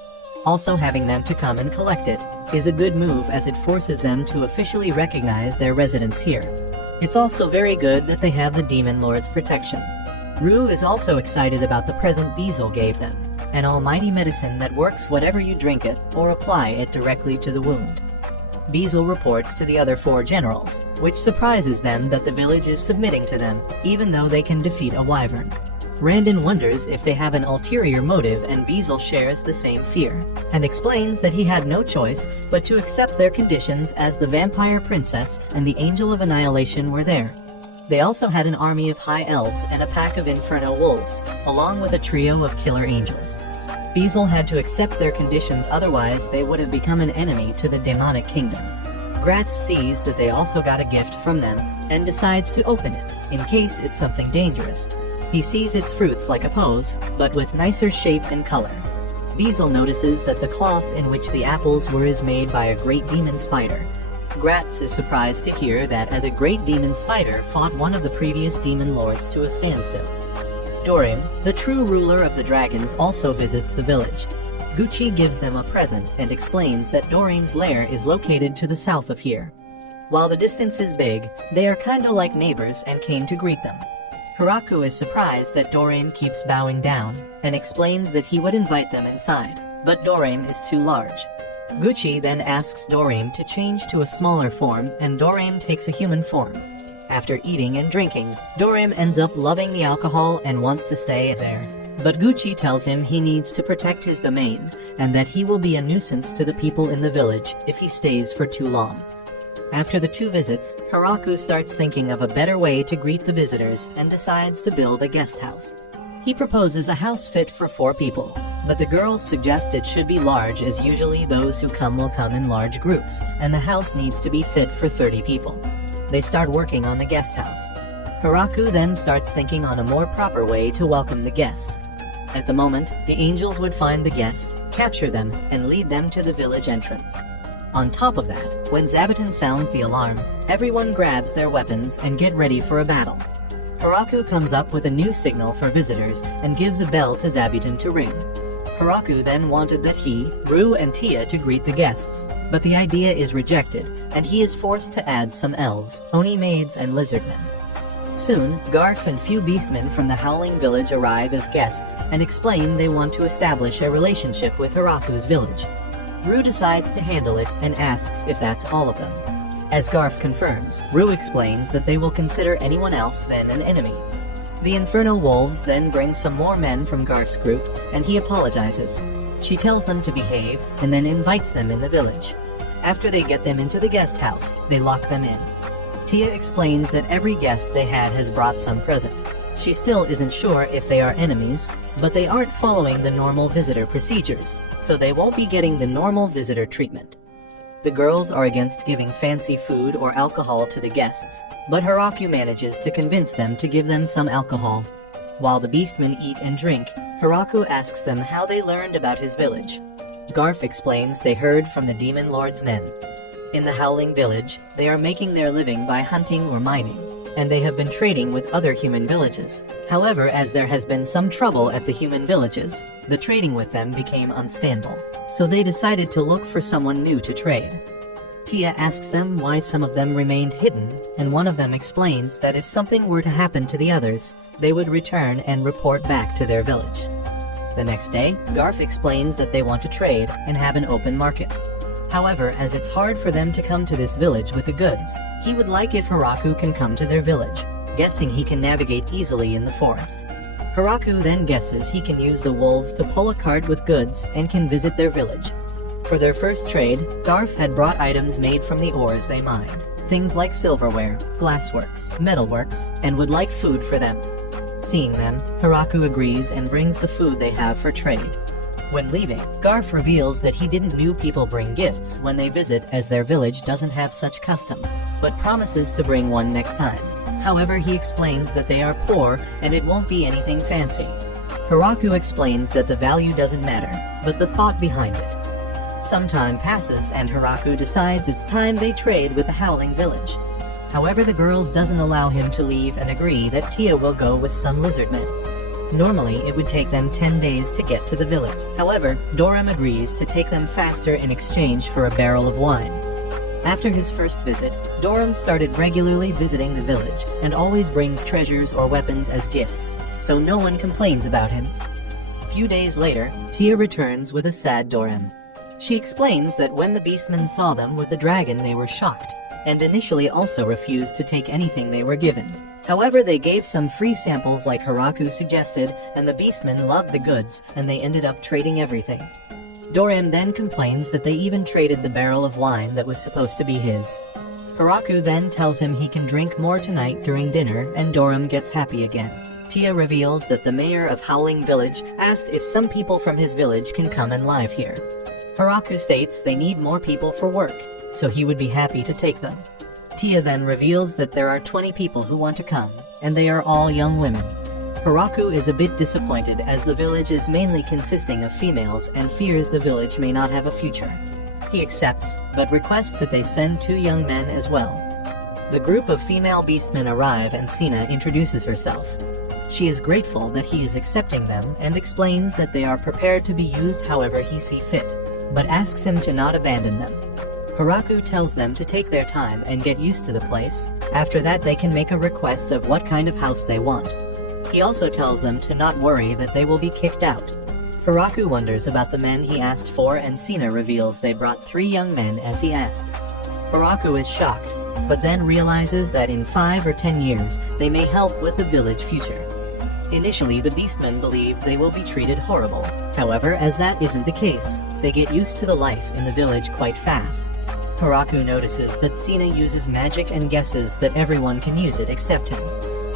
Also having them to come and collect it is a good move as it forces them to officially recognize their residence here. It's also very good that they have the Demon Lord's protection. Rue is also excited about the present Beezle gave them, an almighty medicine that works whatever you drink it or apply it directly to the wound. Beezle reports to the other 4 generals, which surprises them that the village is submitting to them, even though they can defeat a wyvern. Randon wonders if they have an ulterior motive, and Beezle shares the same fear, and explains that he had no choice but to accept their conditions as the vampire princess and the angel of annihilation were there. They also had an army of high elves and a pack of inferno wolves, along with a trio of killer angels. Beezle had to accept their conditions, otherwise they would have become an enemy to the demonic kingdom. Gratz sees that they also got a gift from them and decides to open it, in case it's something dangerous. He sees its fruits like a pose, but with nicer shape and color. Beezle notices that the cloth in which the apples were is made by a great demon spider. Gratz is surprised to hear that as a great demon spider fought one of the previous demon lords to a standstill. Dorim, the true ruler of the dragons, also visits the village. Gucci gives them a present and explains that Dorim's lair is located to the south of here. While the distance is big, they are kinda like neighbors and came to greet them. Hiraku is surprised that Dorim keeps bowing down, and explains that he would invite them inside, but Dorim is too large. Gucci then asks Dorim to change to a smaller form, and Dorim takes a human form. After eating and drinking, Dorim ends up loving the alcohol and wants to stay there. But Gucci tells him he needs to protect his domain, and that he will be a nuisance to the people in the village if he stays for too long. After the 2 visits, Hiraku starts thinking of a better way to greet the visitors and decides to build a guest house. He proposes a house fit for 4 people, but the girls suggest it should be large, as usually those who come will come in large groups, and the house needs to be fit for 30 people. They start working on the guest house. Hiraku then starts thinking on a more proper way to welcome the guest. At the moment, the angels would find the guests, capture them, and lead them to the village entrance. On top of that, when Zabuton sounds the alarm, everyone grabs their weapons and get ready for a battle. Hiraku comes up with a new signal for visitors and gives a bell to Zabuton to ring. Hiraku then wanted that he, Rue, and Tia to greet the guests, but the idea is rejected, and he is forced to add some elves, Oni maids, and lizardmen. Soon, Garf and few beastmen from the Howling Village arrive as guests and explain they want to establish a relationship with Hiraku's village. Rue decides to handle it and asks if that's all of them. As Garf confirms, Rue explains that they will consider anyone else then an enemy. The Inferno Wolves then bring some more men from Garf's group, and he apologizes. She tells them to behave, and then invites them in the village. After they get them into the guest house, they lock them in. Tia explains that every guest they had has brought some present. She still isn't sure if they are enemies, but they aren't following the normal visitor procedures, so they won't be getting the normal visitor treatment. The girls are against giving fancy food or alcohol to the guests, but Hiraku manages to convince them to give them some alcohol. While the beastmen eat and drink, Hiraku asks them how they learned about his village. Garf explains they heard from the Demon Lord's men. In the Howling Village, they are making their living by hunting or mining, and they have been trading with other human villages. However, as there has been some trouble at the human villages, the trading with them became unstable, so they decided to look for someone new to trade. Tia asks them why some of them remained hidden, and one of them explains that if something were to happen to the others, they would return and report back to their village. The next day, Garf explains that they want to trade and have an open market. However, as it's hard for them to come to this village with the goods, he would like if Hiraku can come to their village, guessing he can navigate easily in the forest. Hiraku then guesses he can use the wolves to pull a cart with goods and can visit their village. For their first trade, Garf had brought items made from the ores they mined, things like silverware, glassworks, metalworks, and would like food for them. Seeing them, Hiraku agrees and brings the food they have for trade. When leaving, Garf reveals that he didn't know people bring gifts when they visit, as their village doesn't have such custom, but promises to bring one next time. However, he explains that they are poor and it won't be anything fancy. Hiraku explains that the value doesn't matter, but the thought behind it. Some time passes and Hiraku decides it's time they trade with the Howling Village. However, the girls doesn't allow him to leave and agree that Tia will go with some lizard men. Normally, it would take them 10 days to get to the village. However, Doram agrees to take them faster in exchange for a barrel of wine. After his first visit, Doram started regularly visiting the village and always brings treasures or weapons as gifts, so no one complains about him. A few days later, Tia returns with a sad Doram. She explains that when the beastmen saw them with the dragon, they were shocked, and initially also refused to take anything they were given. However, they gave some free samples like Hiraku suggested, and the beastmen loved the goods, and they ended up trading everything. Doram then complains that they even traded the barrel of wine that was supposed to be his. Hiraku then tells him he can drink more tonight during dinner, and Doram gets happy again. Tia reveals that the mayor of Howling Village asked if some people from his village can come and live here. Hiraku states they need more people for work, so he would be happy to take them. Tia then reveals that there are 20 people who want to come, and they are all young women. Hiraku is a bit disappointed as the village is mainly consisting of females and fears the village may not have a future. He accepts, but requests that they send 2 young men as well. The group of female beastmen arrive and Sina introduces herself. She is grateful that he is accepting them and explains that they are prepared to be used however he see fit, but asks him to not abandon them. Hiraku tells them to take their time and get used to the place. After that, they can make a request of what kind of house they want. He also tells them to not worry that they will be kicked out. Hiraku wonders about the men he asked for, and Sina reveals they brought 3 young men as he asked. Hiraku is shocked, but then realizes that in 5 or 10 years, they may help with the village future. Initially, the beastmen believe they will be treated horrible. However, as that isn't the case, they get used to the life in the village quite fast. Hiraku notices that Sina uses magic and guesses that everyone can use it except him.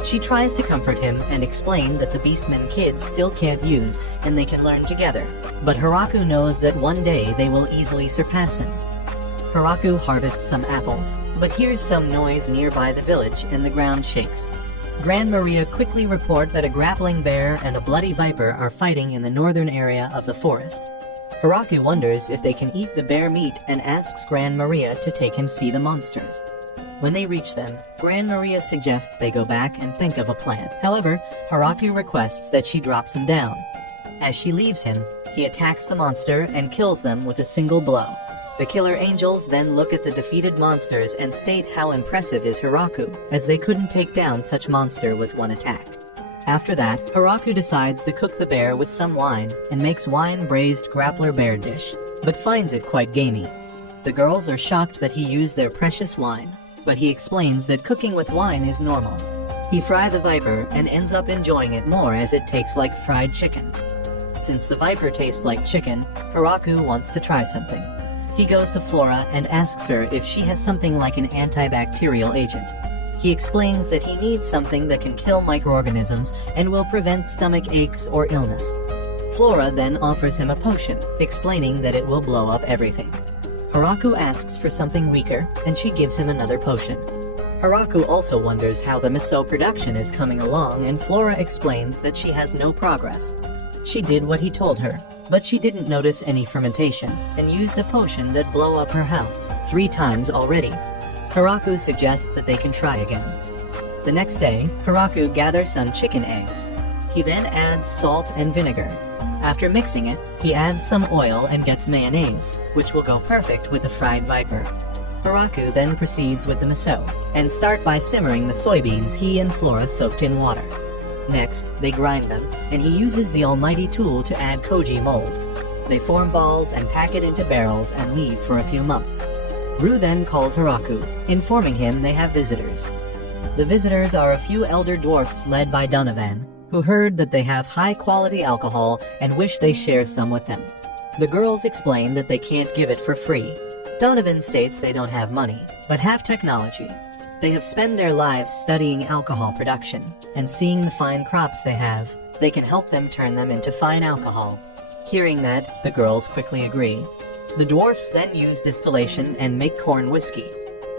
She tries to comfort him and explain that the beastmen kids still can't use and they can learn together, but Hiraku knows that one day they will easily surpass him. Hiraku harvests some apples, but hears some noise nearby the village and the ground shakes. Gran Maria quickly report that a grappling bear and a bloody viper are fighting in the northern area of the forest. Hiraku wonders if they can eat the bear meat and asks Gran Maria to take him see the monsters. When they reach them, Gran Maria suggests they go back and think of a plan. However, Hiraku requests that she drops him down. As she leaves him, he attacks the monster and kills them with a single blow. The killer angels then look at the defeated monsters and state how impressive is Hiraku, as they couldn't take down such monster with one attack. After that, Hiraku decides to cook the bear with some wine and makes wine-braised grappler bear dish, but finds it quite gamey. The girls are shocked that he used their precious wine, but he explains that cooking with wine is normal. He fries the viper and ends up enjoying it more as it tastes like fried chicken. Since the viper tastes like chicken, Hiraku wants to try something. He goes to Flora and asks her if she has something like an antibacterial agent. He explains that he needs something that can kill microorganisms and will prevent stomach aches or illness. Flora then offers him a potion, explaining that it will blow up everything. Hiraku asks for something weaker, and she gives him another potion. Hiraku also wonders how the miso production is coming along, and Flora explains that she has no progress. She did what he told her, but she didn't notice any fermentation, and used a potion that blow up her house 3 times already. Hiraku suggests that they can try again. The next day, Hiraku gathers some chicken eggs. He then adds salt and vinegar. After mixing it, he adds some oil and gets mayonnaise, which will go perfect with the fried viper. Hiraku then proceeds with the miso, and start by simmering the soybeans he and Flora soaked in water. Next, they grind them, and he uses the almighty tool to add koji mold. They form balls and pack it into barrels and leave for a few months. Ru then calls Hiraku, informing him they have visitors. The visitors are a few elder dwarfs led by Donovan, who heard that they have high-quality alcohol and wish they share some with them. The girls explain that they can't give it for free. Donovan states they don't have money, but have technology. They have spent their lives studying alcohol production, and seeing the fine crops they have, they can help them turn them into fine alcohol. Hearing that, the girls quickly agree. The dwarfs then use distillation and make corn whiskey.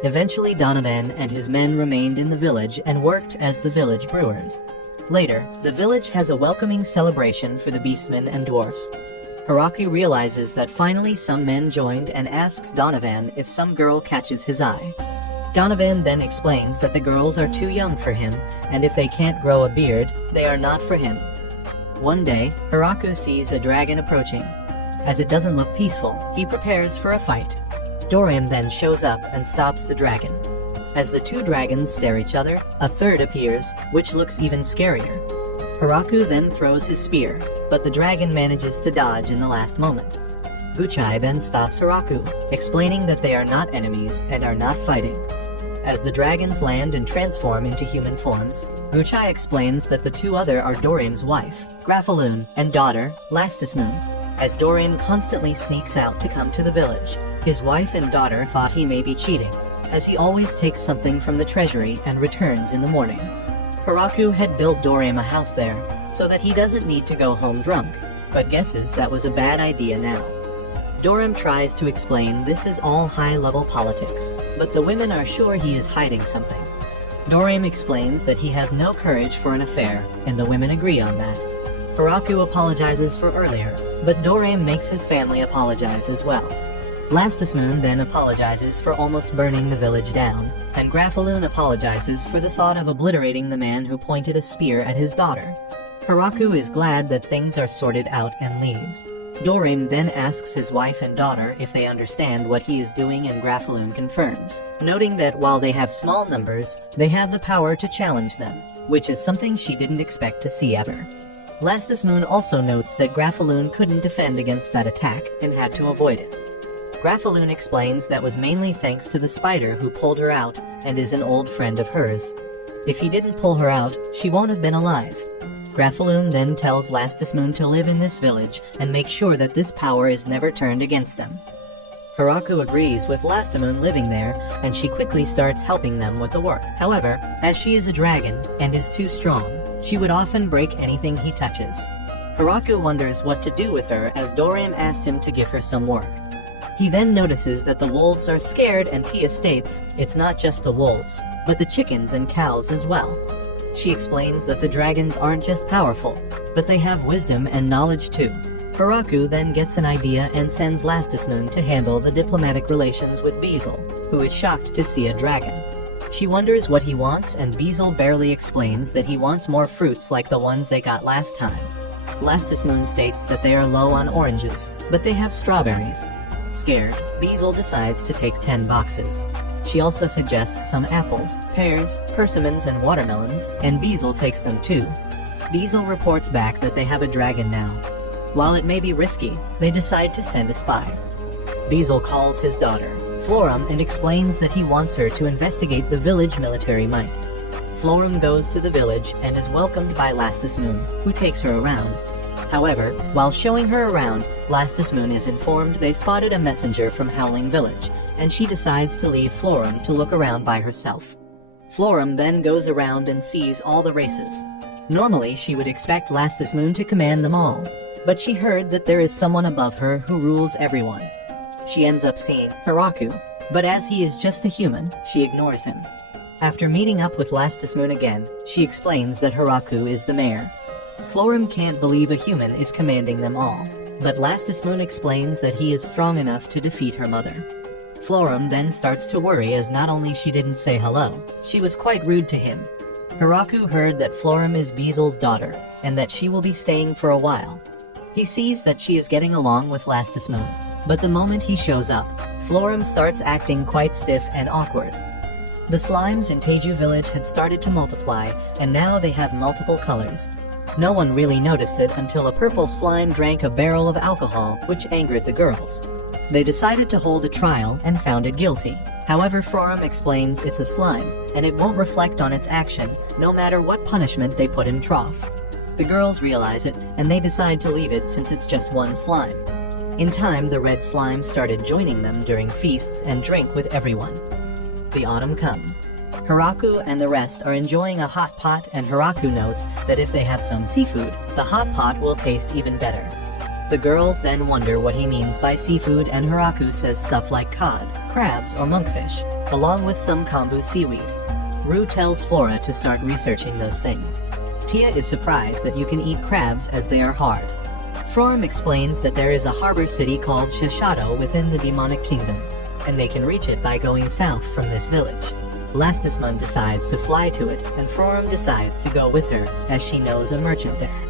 Eventually Donovan and his men remained in the village and worked as the village brewers. Later, the village has a welcoming celebration for the beastmen and dwarfs. Hiraku realizes that finally some men joined and asks Donovan if some girl catches his eye. Donovan then explains that the girls are too young for him, and if they can't grow a beard, they are not for him. One day, Hiraku sees a dragon approaching. As it doesn't look peaceful, he prepares for a fight. Dorim then shows up and stops the dragon. As the two dragons stare each other, a third appears, which looks even scarier. Hiraku then throws his spear, but the dragon manages to dodge in the last moment. Guchai then stops Hiraku, explaining that they are not enemies and are not fighting. As the dragons land and transform into human forms, Guchai explains that the two other are Dorim's wife, Grafaloon, and daughter, Lastismoon. As Dorim constantly sneaks out to come to the village, his wife and daughter thought he may be cheating, as he always takes something from the treasury and returns in the morning. Hiraku had built Dorim a house there, so that he doesn't need to go home drunk, but guesses that was a bad idea now. Dorim tries to explain this is all high-level politics, but the women are sure he is hiding something. Dorim explains that he has no courage for an affair, and the women agree on that. Hiraku apologizes for earlier, but Dorim makes his family apologize as well. Lastismoon then apologizes for almost burning the village down, and Grafaloon apologizes for the thought of obliterating the man who pointed a spear at his daughter. Hiraku is glad that things are sorted out and leaves. Dorim then asks his wife and daughter if they understand what he is doing, and Grafaloon confirms, noting that while they have small numbers, they have the power to challenge them, which is something she didn't expect to see ever. Lastismoon also notes that Grafaloon couldn't defend against that attack and had to avoid it. Grafaloon explains that was mainly thanks to the spider who pulled her out and is an old friend of hers. If he didn't pull her out, she won't have been alive. Grafaloon then tells Lastismoon to live in this village and make sure that this power is never turned against them. Hiraku agrees with Lastismoon living there, and she quickly starts helping them with the work. However, as she is a dragon and is too strong, she would often break anything he touches. Hiraku wonders what to do with her, as Dorim asked him to give her some work. He then notices that the wolves are scared, and Tia states it's not just the wolves, but the chickens and cows as well. She explains that the dragons aren't just powerful, but they have wisdom and knowledge too. Hiraku then gets an idea and sends Lastismoon to handle the diplomatic relations with Beezle, who is shocked to see a dragon. She wonders what he wants, and Beezle barely explains that he wants more fruits like the ones they got last time. Lastismoon states that they are low on oranges, but they have strawberries. Scared, Beezle decides to take 10 boxes. She also suggests some apples, pears, persimmons, and watermelons, and Beezle takes them too. Beezle reports back that they have a dragon now. While it may be risky, they decide to send a spy. Beezle calls his daughter, Florum, and explains that he wants her to investigate the village military might. Florum goes to the village and is welcomed by Lastismoon, who takes her around. However, while showing her around, Lastismoon is informed they spotted a messenger from Howling Village, and she decides to leave Florum to look around by herself. Florum then goes around and sees all the races. Normally, she would expect Lastismoon to command them all, but she heard that there is someone above her who rules everyone. She ends up seeing Hiraku, but as he is just a human, she ignores him. After meeting up with Lastismoon again, she explains that Hiraku is the mayor. Florum can't believe a human is commanding them all, but Lastismoon explains that he is strong enough to defeat her mother. Florum then starts to worry, as not only she didn't say hello, she was quite rude to him. Hiraku heard that Florum is Beezle's daughter, and that she will be staying for a while. He sees that she is getting along with Lastismoon, but the moment he shows up, Florum starts acting quite stiff and awkward. The slimes in Teju village had started to multiply, and now they have multiple colors. No one really noticed it until a purple slime drank a barrel of alcohol, which angered the girls. They decided to hold a trial and found it guilty. However, Forum explains it's a slime, and it won't reflect on its action, no matter what punishment they put in trough. The girls realize it, and they decide to leave it since it's just one slime. In time, the red slime started joining them during feasts and drink with everyone. The autumn comes. Hiraku and the rest are enjoying a hot pot, and Hiraku notes that if they have some seafood, the hot pot will taste even better. The girls then wonder what he means by seafood, and Hiraku says stuff like cod, crabs, or monkfish, along with some kombu seaweed. Rue tells Flora to start researching those things. Tia is surprised that you can eat crabs as they are hard. Forum explains that there is a harbor city called Shishado within the demonic kingdom, and they can reach it by going south from this village. Lastismun decides to fly to it, and Forum decides to go with her, as she knows a merchant there.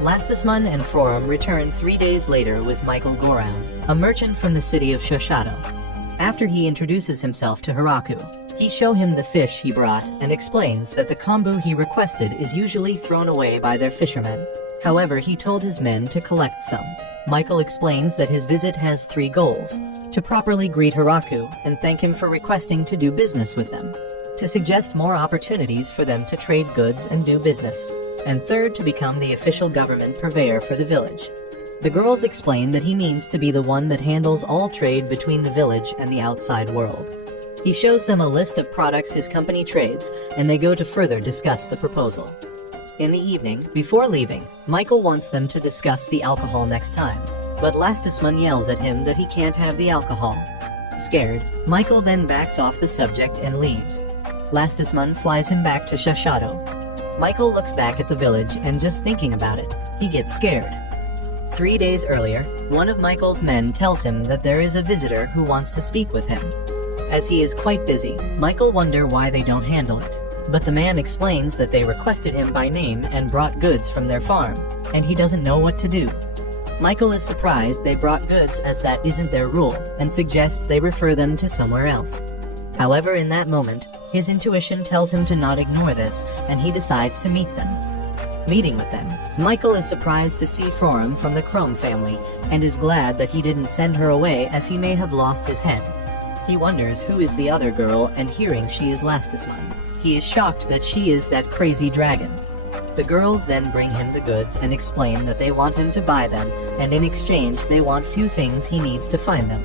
Lastismun and Forum return 3 days later with Michael Goran, a merchant from the city of Shishado. After he introduces himself to Hiraku, he shows him the fish he brought and explains that the kombu he requested is usually thrown away by their fishermen. However, he told his men to collect some. Michael explains that his visit has 3 goals: to properly greet Hiraku and thank him for requesting to do business with them, to suggest more opportunities for them to trade goods and do business, and third, to become the official government purveyor for the village. The girls explain that he means to be the one that handles all trade between the village and the outside world. He shows them a list of products his company trades, and they go to further discuss the proposal. In the evening, before leaving, Michael wants them to discuss the alcohol next time, but Lastismun yells at him that he can't have the alcohol. Scared, Michael then backs off the subject and leaves. Lastismun flies him back to Shishado. Michael looks back at the village, and just thinking about it, he gets scared. 3 days earlier, one of Michael's men tells him that there is a visitor who wants to speak with him. As he is quite busy, Michael wonders why they don't handle it. But the man explains that they requested him by name and brought goods from their farm, and he doesn't know what to do. Michael is surprised they brought goods, as that isn't their rule, and suggests they refer them to somewhere else. However, in that moment, his intuition tells him to not ignore this, and he decides to meet them. Meeting with them, Michael is surprised to see Forum from the Chrome family, and is glad that he didn't send her away, as he may have lost his head. He wonders who is the other girl, and hearing she is Lastismun, he is shocked that she is that crazy dragon. The girls then bring him the goods and explain that they want him to buy them, and in exchange they want few things he needs to find them.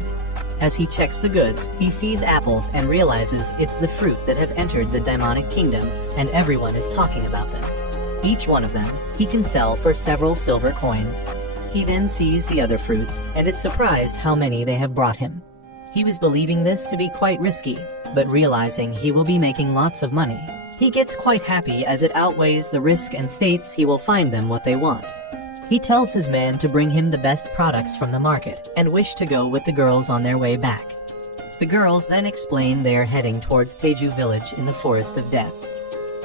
As he checks the goods, he sees apples and realizes it's the fruit that have entered the demonic kingdom, and everyone is talking about them. Each one of them he can sell for several silver coins. He then sees the other fruits, and is surprised how many they have brought him. He was believing this to be quite risky, but realizing he will be making lots of money, he gets quite happy as it outweighs the risk and states he will find them what they want. He tells his man to bring him the best products from the market, and wish to go with the girls on their way back. The girls then explain they are heading towards Teju village in the Forest of Death.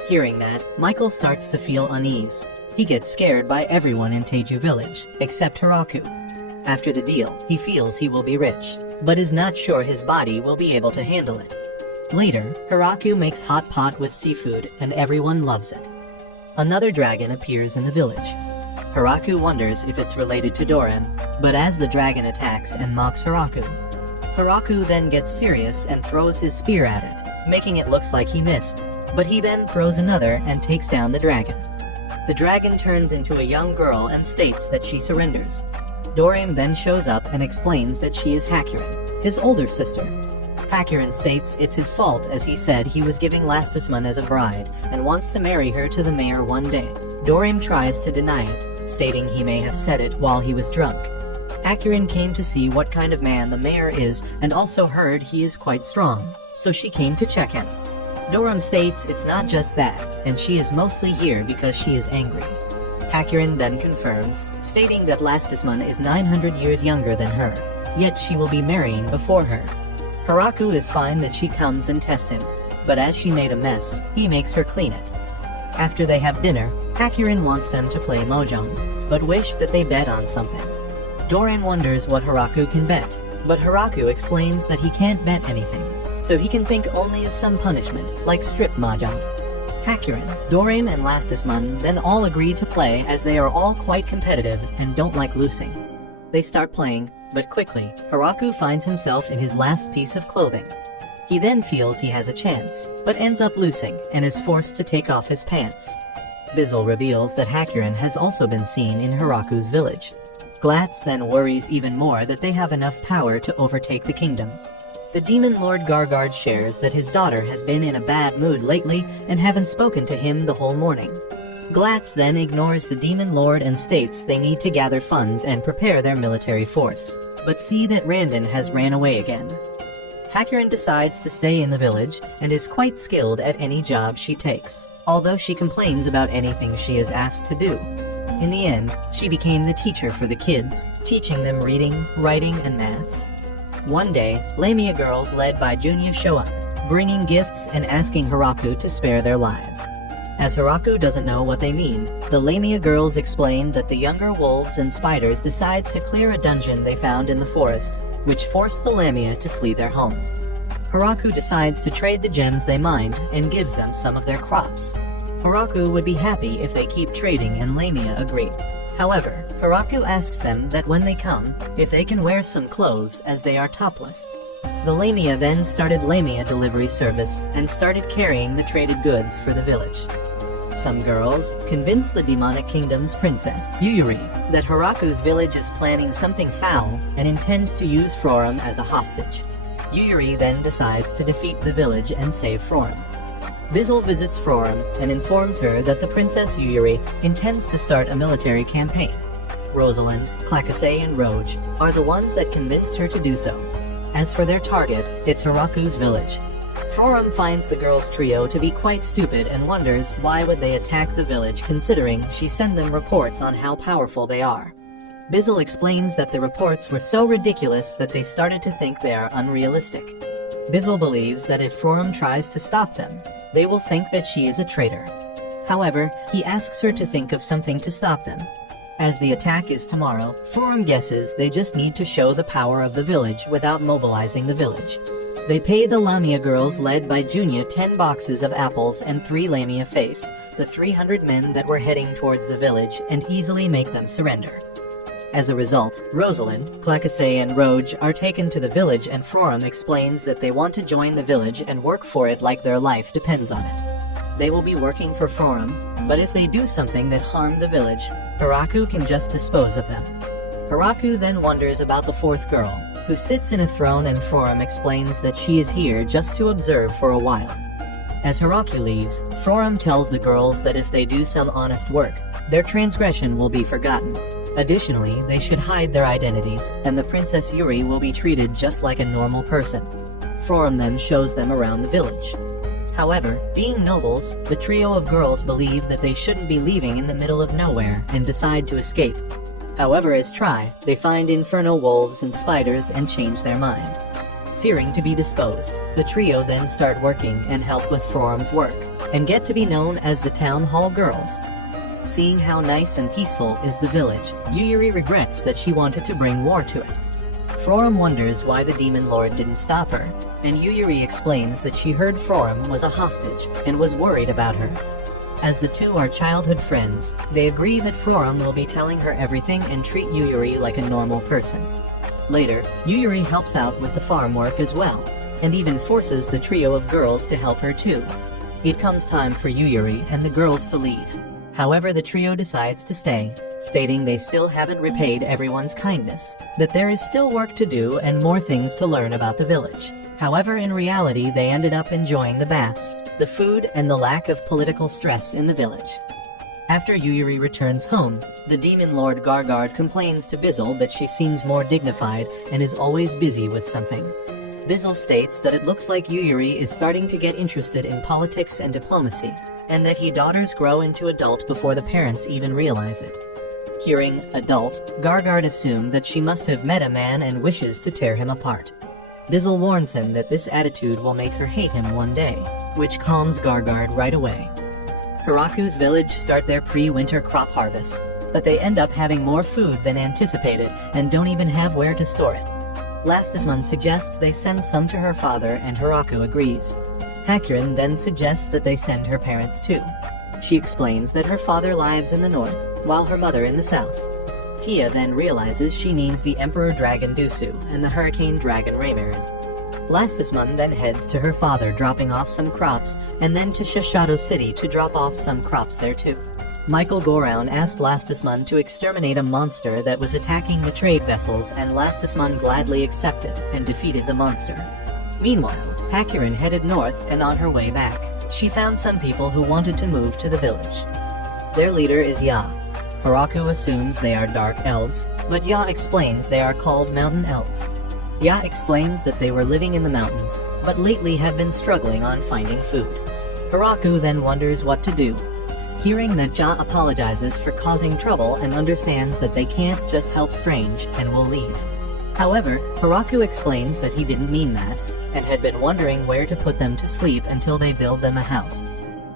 Hearing that, Michael starts to feel unease. He gets scared by everyone in Teju village, except Hiraku. After the deal, he feels he will be rich, but is not sure his body will be able to handle it. Later, Hiraku makes hot pot with seafood, and everyone loves it. Another dragon appears in the village. Hiraku wonders if it's related to Doran, but as the dragon attacks and mocks Hiraku, Hiraku then gets serious and throws his spear at it, making it look like he missed, but he then throws another and takes down the dragon. The dragon turns into a young girl and states that she surrenders. Doran then shows up and explains that she is Hakurin, his older sister. Hakurin states it's his fault, as he said he was giving Lastismun as a bride and wants to marry her to the mayor one day. Doran tries to deny it, stating he may have said it while he was drunk. Hakurin came to see what kind of man the mayor is, and also heard he is quite strong, so she came to check him. Doran states it's not just that, and she is mostly here because she is angry. Hakurin then confirms, stating that Lastismun is 900 years younger than her, yet she will be marrying before her. Hiraku is fine that she comes and tests him, but as she made a mess, he makes her clean it. After they have dinner, Hakurin wants them to play Mojang, but wish that they bet on something. Doran wonders what Hiraku can bet, but Hiraku explains that he can't bet anything, so he can think only of some punishment, like strip mahjong. Hakurin, Dorame, and Lastisman then all agree to play as they are all quite competitive and don't like losing. They start playing, but quickly, Hiraku finds himself in his last piece of clothing. He then feels he has a chance, but ends up losing and is forced to take off his pants. Bizzle reveals that Hakurin has also been seen in Hiraku's village. Glatz then worries even more that they have enough power to overtake the kingdom. The Demon Lord Gargard shares that his daughter has been in a bad mood lately and haven't spoken to him the whole morning. Glatz then ignores the Demon Lord and states they need to gather funds and prepare their military force, but see that Randon has ran away again. Hakurin decides to stay in the village and is quite skilled at any job she takes, although she complains about anything she is asked to do. In the end, she became the teacher for the kids, teaching them reading, writing, and math. One day, Lamia girls led by Junya show up, bringing gifts and asking Hiraku to spare their lives. As Hiraku doesn't know what they mean, the Lamia girls explain that the younger wolves and spiders decides to clear a dungeon they found in the forest, which forced the Lamia to flee their homes. Hiraku decides to trade the gems they mined and gives them some of their crops. Hiraku would be happy if they keep trading and Lamia agreed. However, Hiraku asks them that when they come, if they can wear some clothes as they are topless. The Lamia then started Lamia delivery service and started carrying the traded goods for the village. Some girls convince the Demonic Kingdom's princess, Yuyuri, that Hiraku's village is planning something foul and intends to use Frorum as a hostage. Yuyuri then decides to defeat the village and save Frorum. Bizzle visits Frorum and informs her that the Princess Yuyuri intends to start a military campaign. Rosalind, Clackassay, and Roge are the ones that convinced her to do so. As for their target, it's Hiraku's village. Frorum finds the girls' trio to be quite stupid and wonders why would they attack the village considering she sent them reports on how powerful they are. Bizzle explains that the reports were so ridiculous that they started to think they are unrealistic. Bizzle believes that if Frorum tries to stop them, they will think that she is a traitor. However, he asks her to think of something to stop them. As the attack is tomorrow, Frorum guesses they just need to show the power of the village without mobilizing the village. They pay the Lamia girls led by Junya 10 boxes of apples and 3 Lamia face, the 300 men that were heading towards the village, and easily make them surrender. As a result, Rosalind, Clackassay, and Roge are taken to the village and Frorum explains that they want to join the village and work for it like their life depends on it. They will be working for Frorum, but if they do something that harm the village, Hiraku can just dispose of them. Hiraku then wonders about the 4th girl, who sits in a throne and Frorum explains that she is here just to observe for a while. As Hiraku leaves, Frorum tells the girls that if they do some honest work, their transgression will be forgotten. Additionally, they should hide their identities, and the Princess Yuri will be treated just like a normal person. Frorum then shows them around the village. However, being nobles, the trio of girls believe that they shouldn't be leaving in the middle of nowhere and decide to escape. However, as try, they find inferno wolves and spiders and change their mind. Fearing to be disposed, the trio then start working and help with Frorum's work, and get to be known as the Town Hall Girls. Seeing how nice and peaceful is the village, Yuyuri regrets that she wanted to bring war to it. Frorum wonders why the Demon Lord didn't stop her, and Yuyuri explains that she heard Frorum was a hostage and was worried about her. As the two are childhood friends, they agree that Frorum will be telling her everything and treat Yuyuri like a normal person. Later, Yuyuri helps out with the farm work as well, and even forces the trio of girls to help her too. It comes time for Yuyuri and the girls to leave. However, the trio decides to stay, stating they still haven't repaid everyone's kindness, that there is still work to do and more things to learn about the village. However, in reality, they ended up enjoying the baths, the food, and the lack of political stress in the village. After Yuyuri returns home, the Demon Lord Gargard complains to Bizzle that she seems more dignified and is always busy with something. Bizzle states that it looks like Yuyuri is starting to get interested in politics and diplomacy, and that he daughters grow into adult before the parents even realize it. Hearing adult, Gargard assumed that she must have met a man and wishes to tear him apart. Bizzle warns him that this attitude will make her hate him one day, which calms Gargard right away. Hiraku's village start their pre-winter crop harvest, but they end up having more food than anticipated and don't even have where to store it. Lastisman suggests they send some to her father and Hiraku agrees. Hakurin then suggests that they send her parents too. She explains that her father lives in the north, while her mother in the south. Tia then realizes she means the Emperor Dragon Dusu and the Hurricane Dragon Raymarin. Lastisman then heads to her father dropping off some crops, and then to Shishido City to drop off some crops there too. Michael Goraun asked Lastisman to exterminate a monster that was attacking the trade vessels, and Lastisman gladly accepted and defeated the monster. Meanwhile, Hakurin headed north, and on her way back, she found some people who wanted to move to the village. Their leader is Ya. Hiraku assumes they are dark elves, but Ya explains they are called mountain elves. Ya explains that they were living in the mountains, but lately have been struggling on finding food. Hiraku then wonders what to do. Hearing that Ja apologizes for causing trouble and understands that they can't just help Strange and will leave. However, Hiraku explains that he didn't mean that, and had been wondering where to put them to sleep until they build them a house.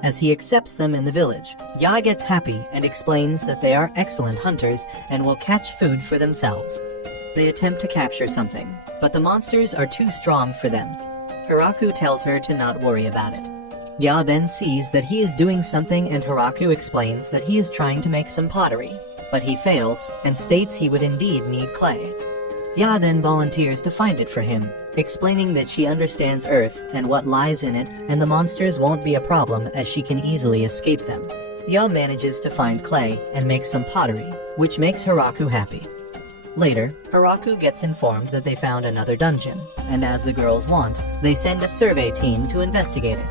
As he accepts them in the village, Ya gets happy and explains that they are excellent hunters and will catch food for themselves. They attempt to capture something, but the monsters are too strong for them. Hiraku tells her to not worry about it. Ya then sees that he is doing something, and Hiraku explains that he is trying to make some pottery, but he fails and states he would indeed need clay. Ya then volunteers to find it for him, explaining that she understands Earth and what lies in it, and the monsters won't be a problem as she can easily escape them. Ya manages to find clay and make some pottery, which makes Hiraku happy. Later, Hiraku gets informed that they found another dungeon, and as the girls want, they send a survey team to investigate it.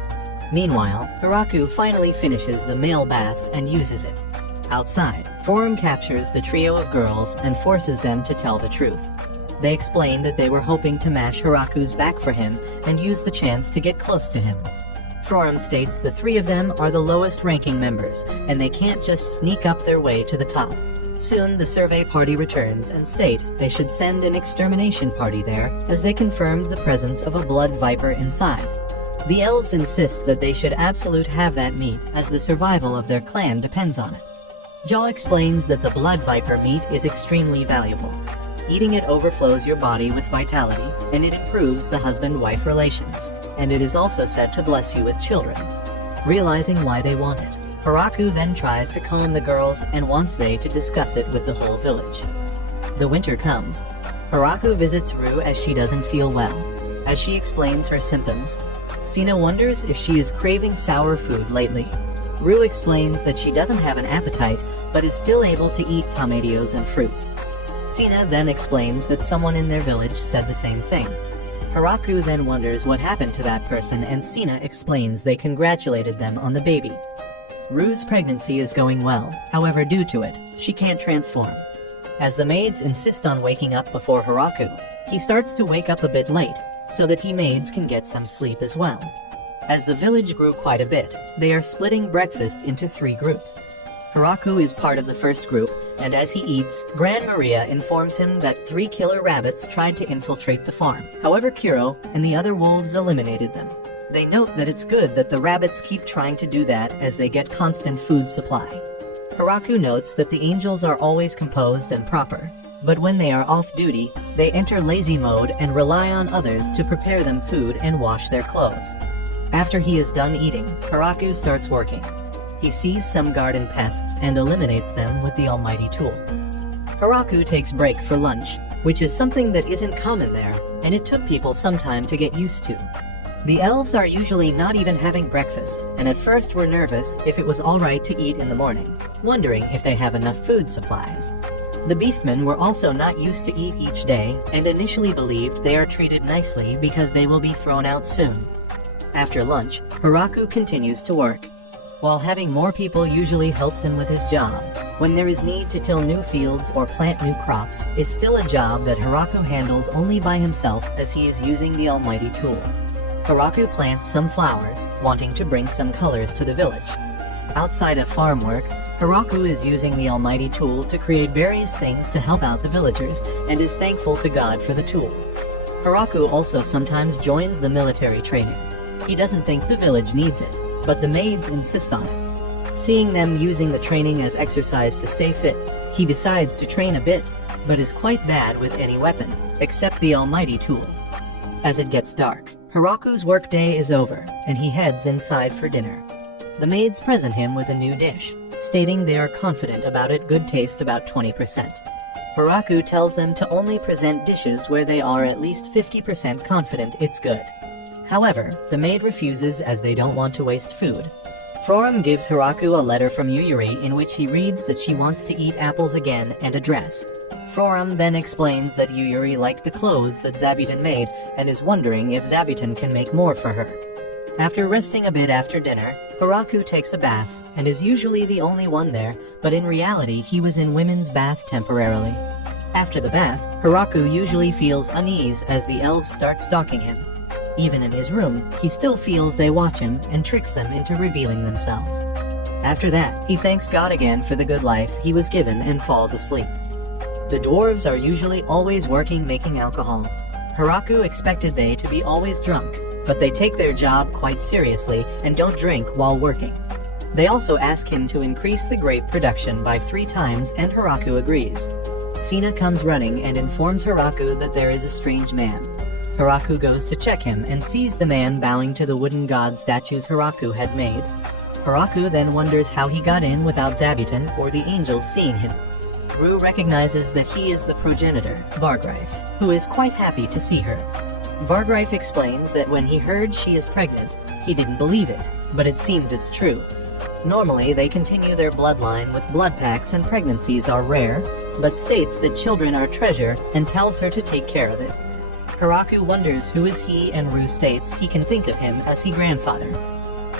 Meanwhile, Hiraku finally finishes the male bath and uses it. Outside, Forum captures the trio of girls and forces them to tell the truth. They explain that they were hoping to mash Hiraku's back for him and use the chance to get close to him. Forum states the three of them are the lowest ranking members, and they can't just sneak up their way to the top. Soon the survey party returns and state they should send an extermination party there, as they confirmed the presence of a blood viper inside. The elves insist that they should absolutely have that meat, as the survival of their clan depends on it. Ja explains that the blood viper meat is extremely valuable. Eating it overflows your body with vitality, and it improves the husband-wife relations, and it is also said to bless you with children. Realizing why they want it, Hiraku then tries to calm the girls and wants they to discuss it with the whole village. The winter comes. Hiraku visits Rue as she doesn't feel well. As she explains her symptoms, Sina wonders if she is craving sour food lately. Rue explains that she doesn't have an appetite, but is still able to eat tomatoes and fruits. Sina then explains that someone in their village said the same thing. Hiraku then wonders what happened to that person, and Sina explains they congratulated them on the baby. Rue's pregnancy is going well, however due to it, she can't transform. As the maids insist on waking up before Hiraku, he starts to wake up a bit late, so that he maids can get some sleep as well. As the village grew quite a bit, they are splitting breakfast into 3 groups. Hiraku is part of the first group, and as he eats, Gran Maria informs him that 3 killer rabbits tried to infiltrate the farm. However, Kuro and the other wolves eliminated them. They note that it's good that the rabbits keep trying to do that as they get constant food supply. Hiraku notes that the angels are always composed and proper, but when they are off duty, they enter lazy mode and rely on others to prepare them food and wash their clothes. After he is done eating, Hiraku starts working. He sees some garden pests and eliminates them with the almighty tool. Hiraku takes break for lunch, which is something that isn't common there, and it took people some time to get used to. The elves are usually not even having breakfast, and at first were nervous if it was alright to eat in the morning, wondering if they have enough food supplies. The beastmen were also not used to eat each day, and initially believed they are treated nicely because they will be thrown out soon. After lunch, Hiraku continues to work. While having more people usually helps him with his job, when there is need to till new fields or plant new crops is still a job that Hiraku handles only by himself as he is using the almighty tool. Hiraku plants some flowers, wanting to bring some colors to the village. Outside of farm work, Hiraku is using the almighty tool to create various things to help out the villagers, and is thankful to God for the tool. Hiraku also sometimes joins the military training. He doesn't think the village needs it, but the maids insist on it. Seeing them using the training as exercise to stay fit, he decides to train a bit, but is quite bad with any weapon, except the almighty tool. As it gets dark, Hiraku's workday is over, and he heads inside for dinner. The maids present him with a new dish, stating they are confident about its good taste about 20%. Hiraku tells them to only present dishes where they are at least 50% confident it's good. However, the maid refuses as they don't want to waste food. Frorum gives Hiraku a letter from Yuyuri in which he reads that she wants to eat apples again and a dress. Frorum then explains that Yuyuri liked the clothes that Zabuton made and is wondering if Zabuton can make more for her. After resting a bit after dinner, Hiraku takes a bath and is usually the only one there, but in reality he was in women's bath temporarily. After the bath, Hiraku usually feels unease as the elves start stalking him. Even in his room, he still feels they watch him and tricks them into revealing themselves. After that, he thanks God again for the good life he was given and falls asleep. The dwarves are usually always working making alcohol. Hiraku expected they to be always drunk, but they take their job quite seriously and don't drink while working. They also ask him to increase the grape production by 3 times and Hiraku agrees. Sina comes running and informs Hiraku that there is a strange man. Hiraku goes to check him and sees the man bowing to the wooden god statues Hiraku had made. Hiraku then wonders how he got in without Zabuton or the angels seeing him. Rue recognizes that he is the progenitor, Vargreif, who is quite happy to see her. Vargreif explains that when he heard she is pregnant, he didn't believe it, but it seems it's true. Normally, they continue their bloodline with blood packs and pregnancies are rare, but states that children are treasure and tells her to take care of it. Hiraku wonders who is he and Rue states he can think of him as his grandfather.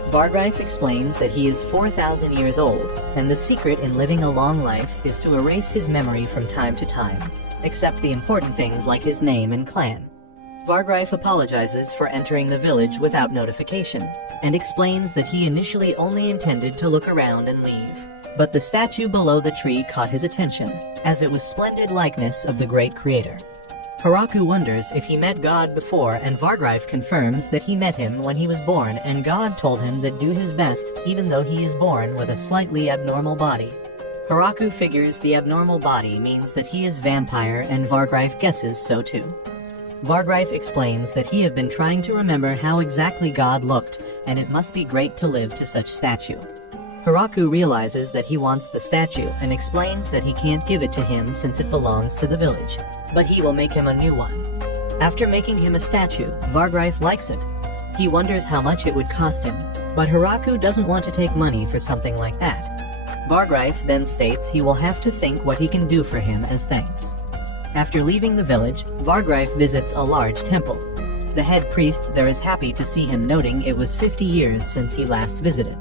Vargreif explains that he is 4,000 years old, and the secret in living a long life is to erase his memory from time to time, except the important things like his name and clan. Vargreif apologizes for entering the village without notification, and explains that he initially only intended to look around and leave. But the statue below the tree caught his attention, as it was splendid likeness of the great creator. Hiraku wonders if he met God before, and Vargreif confirms that he met him when he was born and God told him that do his best even though he is born with a slightly abnormal body. Hiraku figures the abnormal body means that he is vampire and Vargreif guesses so too. Vargreif explains that he have been trying to remember how exactly God looked and it must be great to live to such statue. Hiraku realizes that he wants the statue and explains that he can't give it to him since it belongs to the village, but he will make him a new one. After making him a statue, Vargreif likes it. He wonders how much it would cost him, but Hiraku doesn't want to take money for something like that. Vargreif then states he will have to think what he can do for him as thanks. After leaving the village, Vargreif visits a large temple. The head priest there is happy to see him, noting it was 50 years since he last visited.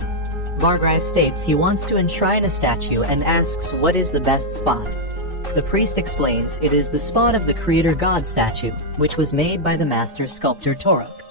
Vargreif states he wants to enshrine a statue and asks what is the best spot. The priest explains it is the spot of the creator god statue, which was made by the master sculptor Torok.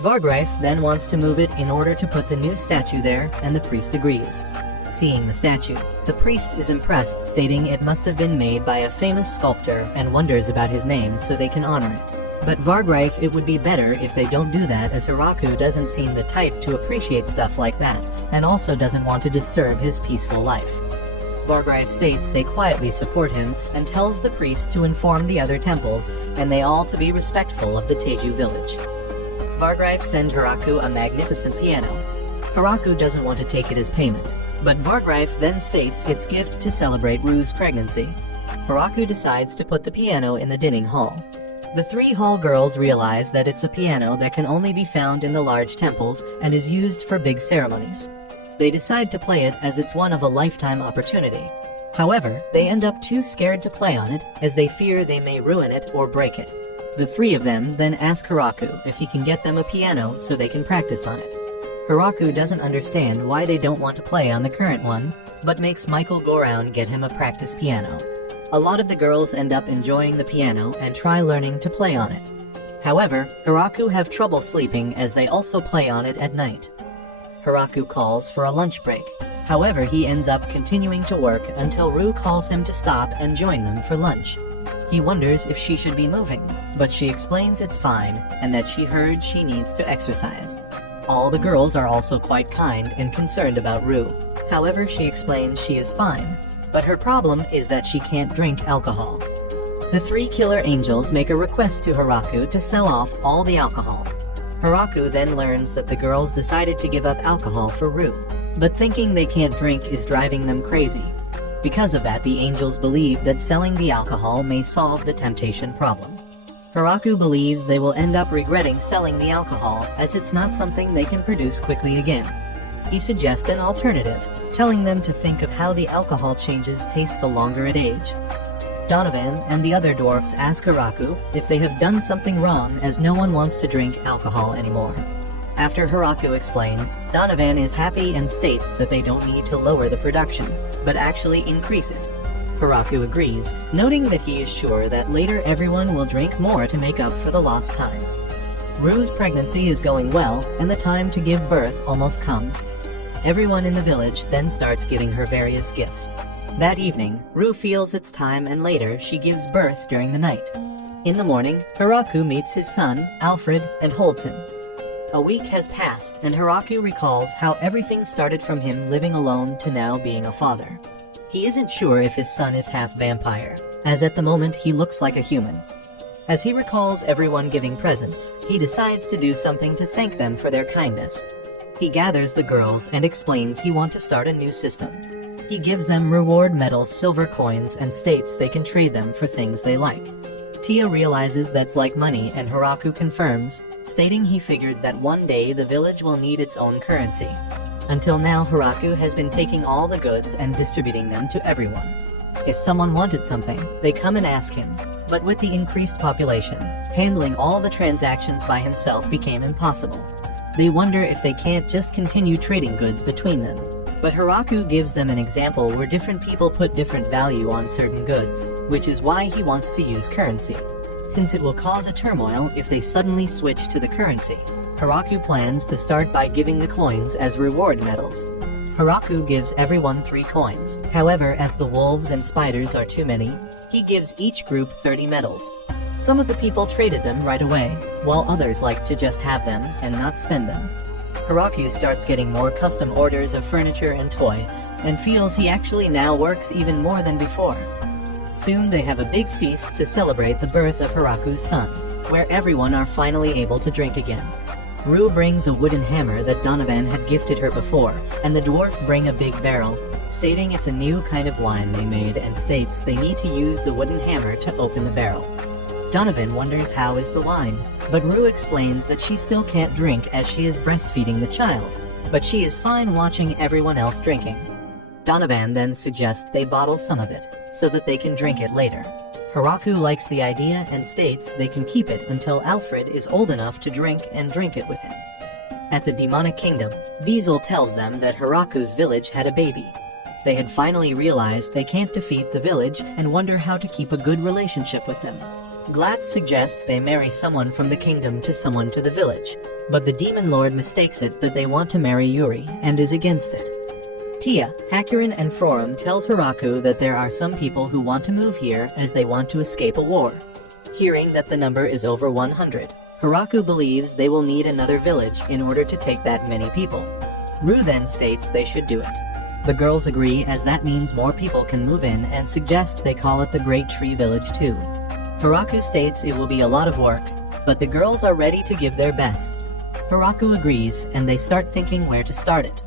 Vargreif then wants to move it in order to put the new statue there, and the priest agrees. Seeing the statue, the priest is impressed, stating it must have been made by a famous sculptor and wonders about his name so they can honor it. But Vargreif, it would be better if they don't do that, as Hiraku doesn't seem the type to appreciate stuff like that, and also doesn't want to disturb his peaceful life. Vargreif states they quietly support him and tells the priest to inform the other temples, and they all to be respectful of the Teju village. Vargreif sends Hiraku a magnificent piano. Hiraku doesn't want to take it as payment, but Vargreif then states it's gift to celebrate Rue's pregnancy. Hiraku decides to put the piano in the dining hall. The 3 hall girls realize that it's a piano that can only be found in the large temples and is used for big ceremonies. They decide to play it as it's one of a lifetime opportunity. However, they end up too scared to play on it as they fear they may ruin it or break it. The 3 of them then ask Hiraku if he can get them a piano so they can practice on it. Hiraku doesn't understand why they don't want to play on the current one, but makes Michael go around get him a practice piano. A lot of the girls end up enjoying the piano and try learning to play on it. However, Hiraku have trouble sleeping as they also play on it at night. Hiraku calls for a lunch break. However, he ends up continuing to work until Rue calls him to stop and join them for lunch. He wonders if she should be moving, but she explains it's fine and that she heard she needs to exercise. All the girls are also quite kind and concerned about Rue. However, she explains she is fine, but her problem is that she can't drink alcohol. The three killer angels make a request to Hiraku to sell off all the alcohol. Hiraku then learns that the girls decided to give up alcohol for Rue, but thinking they can't drink is driving them crazy. Because of that, the angels believe that selling the alcohol may solve the temptation problem. Hiraku believes they will end up regretting selling the alcohol, as it's not something they can produce quickly again. He suggests an alternative, telling them to think of how the alcohol changes taste the longer it age. Donovan and the other dwarfs ask Hiraku if they have done something wrong, as no one wants to drink alcohol anymore. After Hiraku explains, Donovan is happy and states that they don't need to lower the production, but actually increase it. Hiraku agrees, noting that he is sure that later everyone will drink more to make up for the lost time. Rue's pregnancy is going well, and the time to give birth almost comes. Everyone in the village then starts giving her various gifts. That evening, Rue feels it's time, and later she gives birth during the night. In the morning, Hiraku meets his son, Alfred, and holds him. A week has passed, and Hiraku recalls how everything started from him living alone to now being a father. He isn't sure if his son is half vampire, as at the moment he looks like a human. As he recalls everyone giving presents, he decides to do something to thank them for their kindness. He gathers the girls and explains he wants to start a new system. He gives them reward medals, silver coins, and states they can trade them for things they like. Tia realizes that's like money, and Hiraku confirms, stating he figured that one day the village will need its own currency. Until now, Hiraku has been taking all the goods and distributing them to everyone. If someone wanted something, they come and ask him. But with the increased population, handling all the transactions by himself became impossible. They wonder if they can't just continue trading goods between them. But Hiraku gives them an example where different people put different value on certain goods, which is why he wants to use currency, since it will cause a turmoil if they suddenly switch to the currency. Hiraku plans to start by giving the coins as reward medals. Hiraku gives everyone 3 coins. However, as the wolves and spiders are too many, he gives each group 30 medals. Some of the people traded them right away, while others like to just have them and not spend them. Hiraku starts getting more custom orders of furniture and toy, and feels he actually now works even more than before. Soon they have a big feast to celebrate the birth of Hiraku's son, where everyone are finally able to drink again. Rue brings a wooden hammer that Donovan had gifted her before, and the dwarf bring a big barrel, stating it's a new kind of wine they made, and states they need to use the wooden hammer to open the barrel. Donovan wonders how is the wine, but Rue explains that she still can't drink as she is breastfeeding the child, but she is fine watching everyone else drinking. Donovan then suggests they bottle some of it, so that they can drink it later. Hiraku likes the idea and states they can keep it until Alfred is old enough to drink it with him. At the demonic kingdom, Beazle tells them that Hiraku's village had a baby. They had finally realized they can't defeat the village and wonder how to keep a good relationship with them. Glatz suggests they marry someone from the kingdom to someone to the village, but the demon lord mistakes it that they want to marry Yuri and is against it. Tia, Hakurin, and Frorum tells Hiraku that there are some people who want to move here as they want to escape a war. Hearing that the number is over 100, Hiraku believes they will need another village in order to take that many people. Rue then states they should do it. The girls agree, as that means more people can move in, and suggest they call it the Great Tree Village too. Hiraku states it will be a lot of work, but the girls are ready to give their best. Hiraku agrees, and they start thinking where to start it.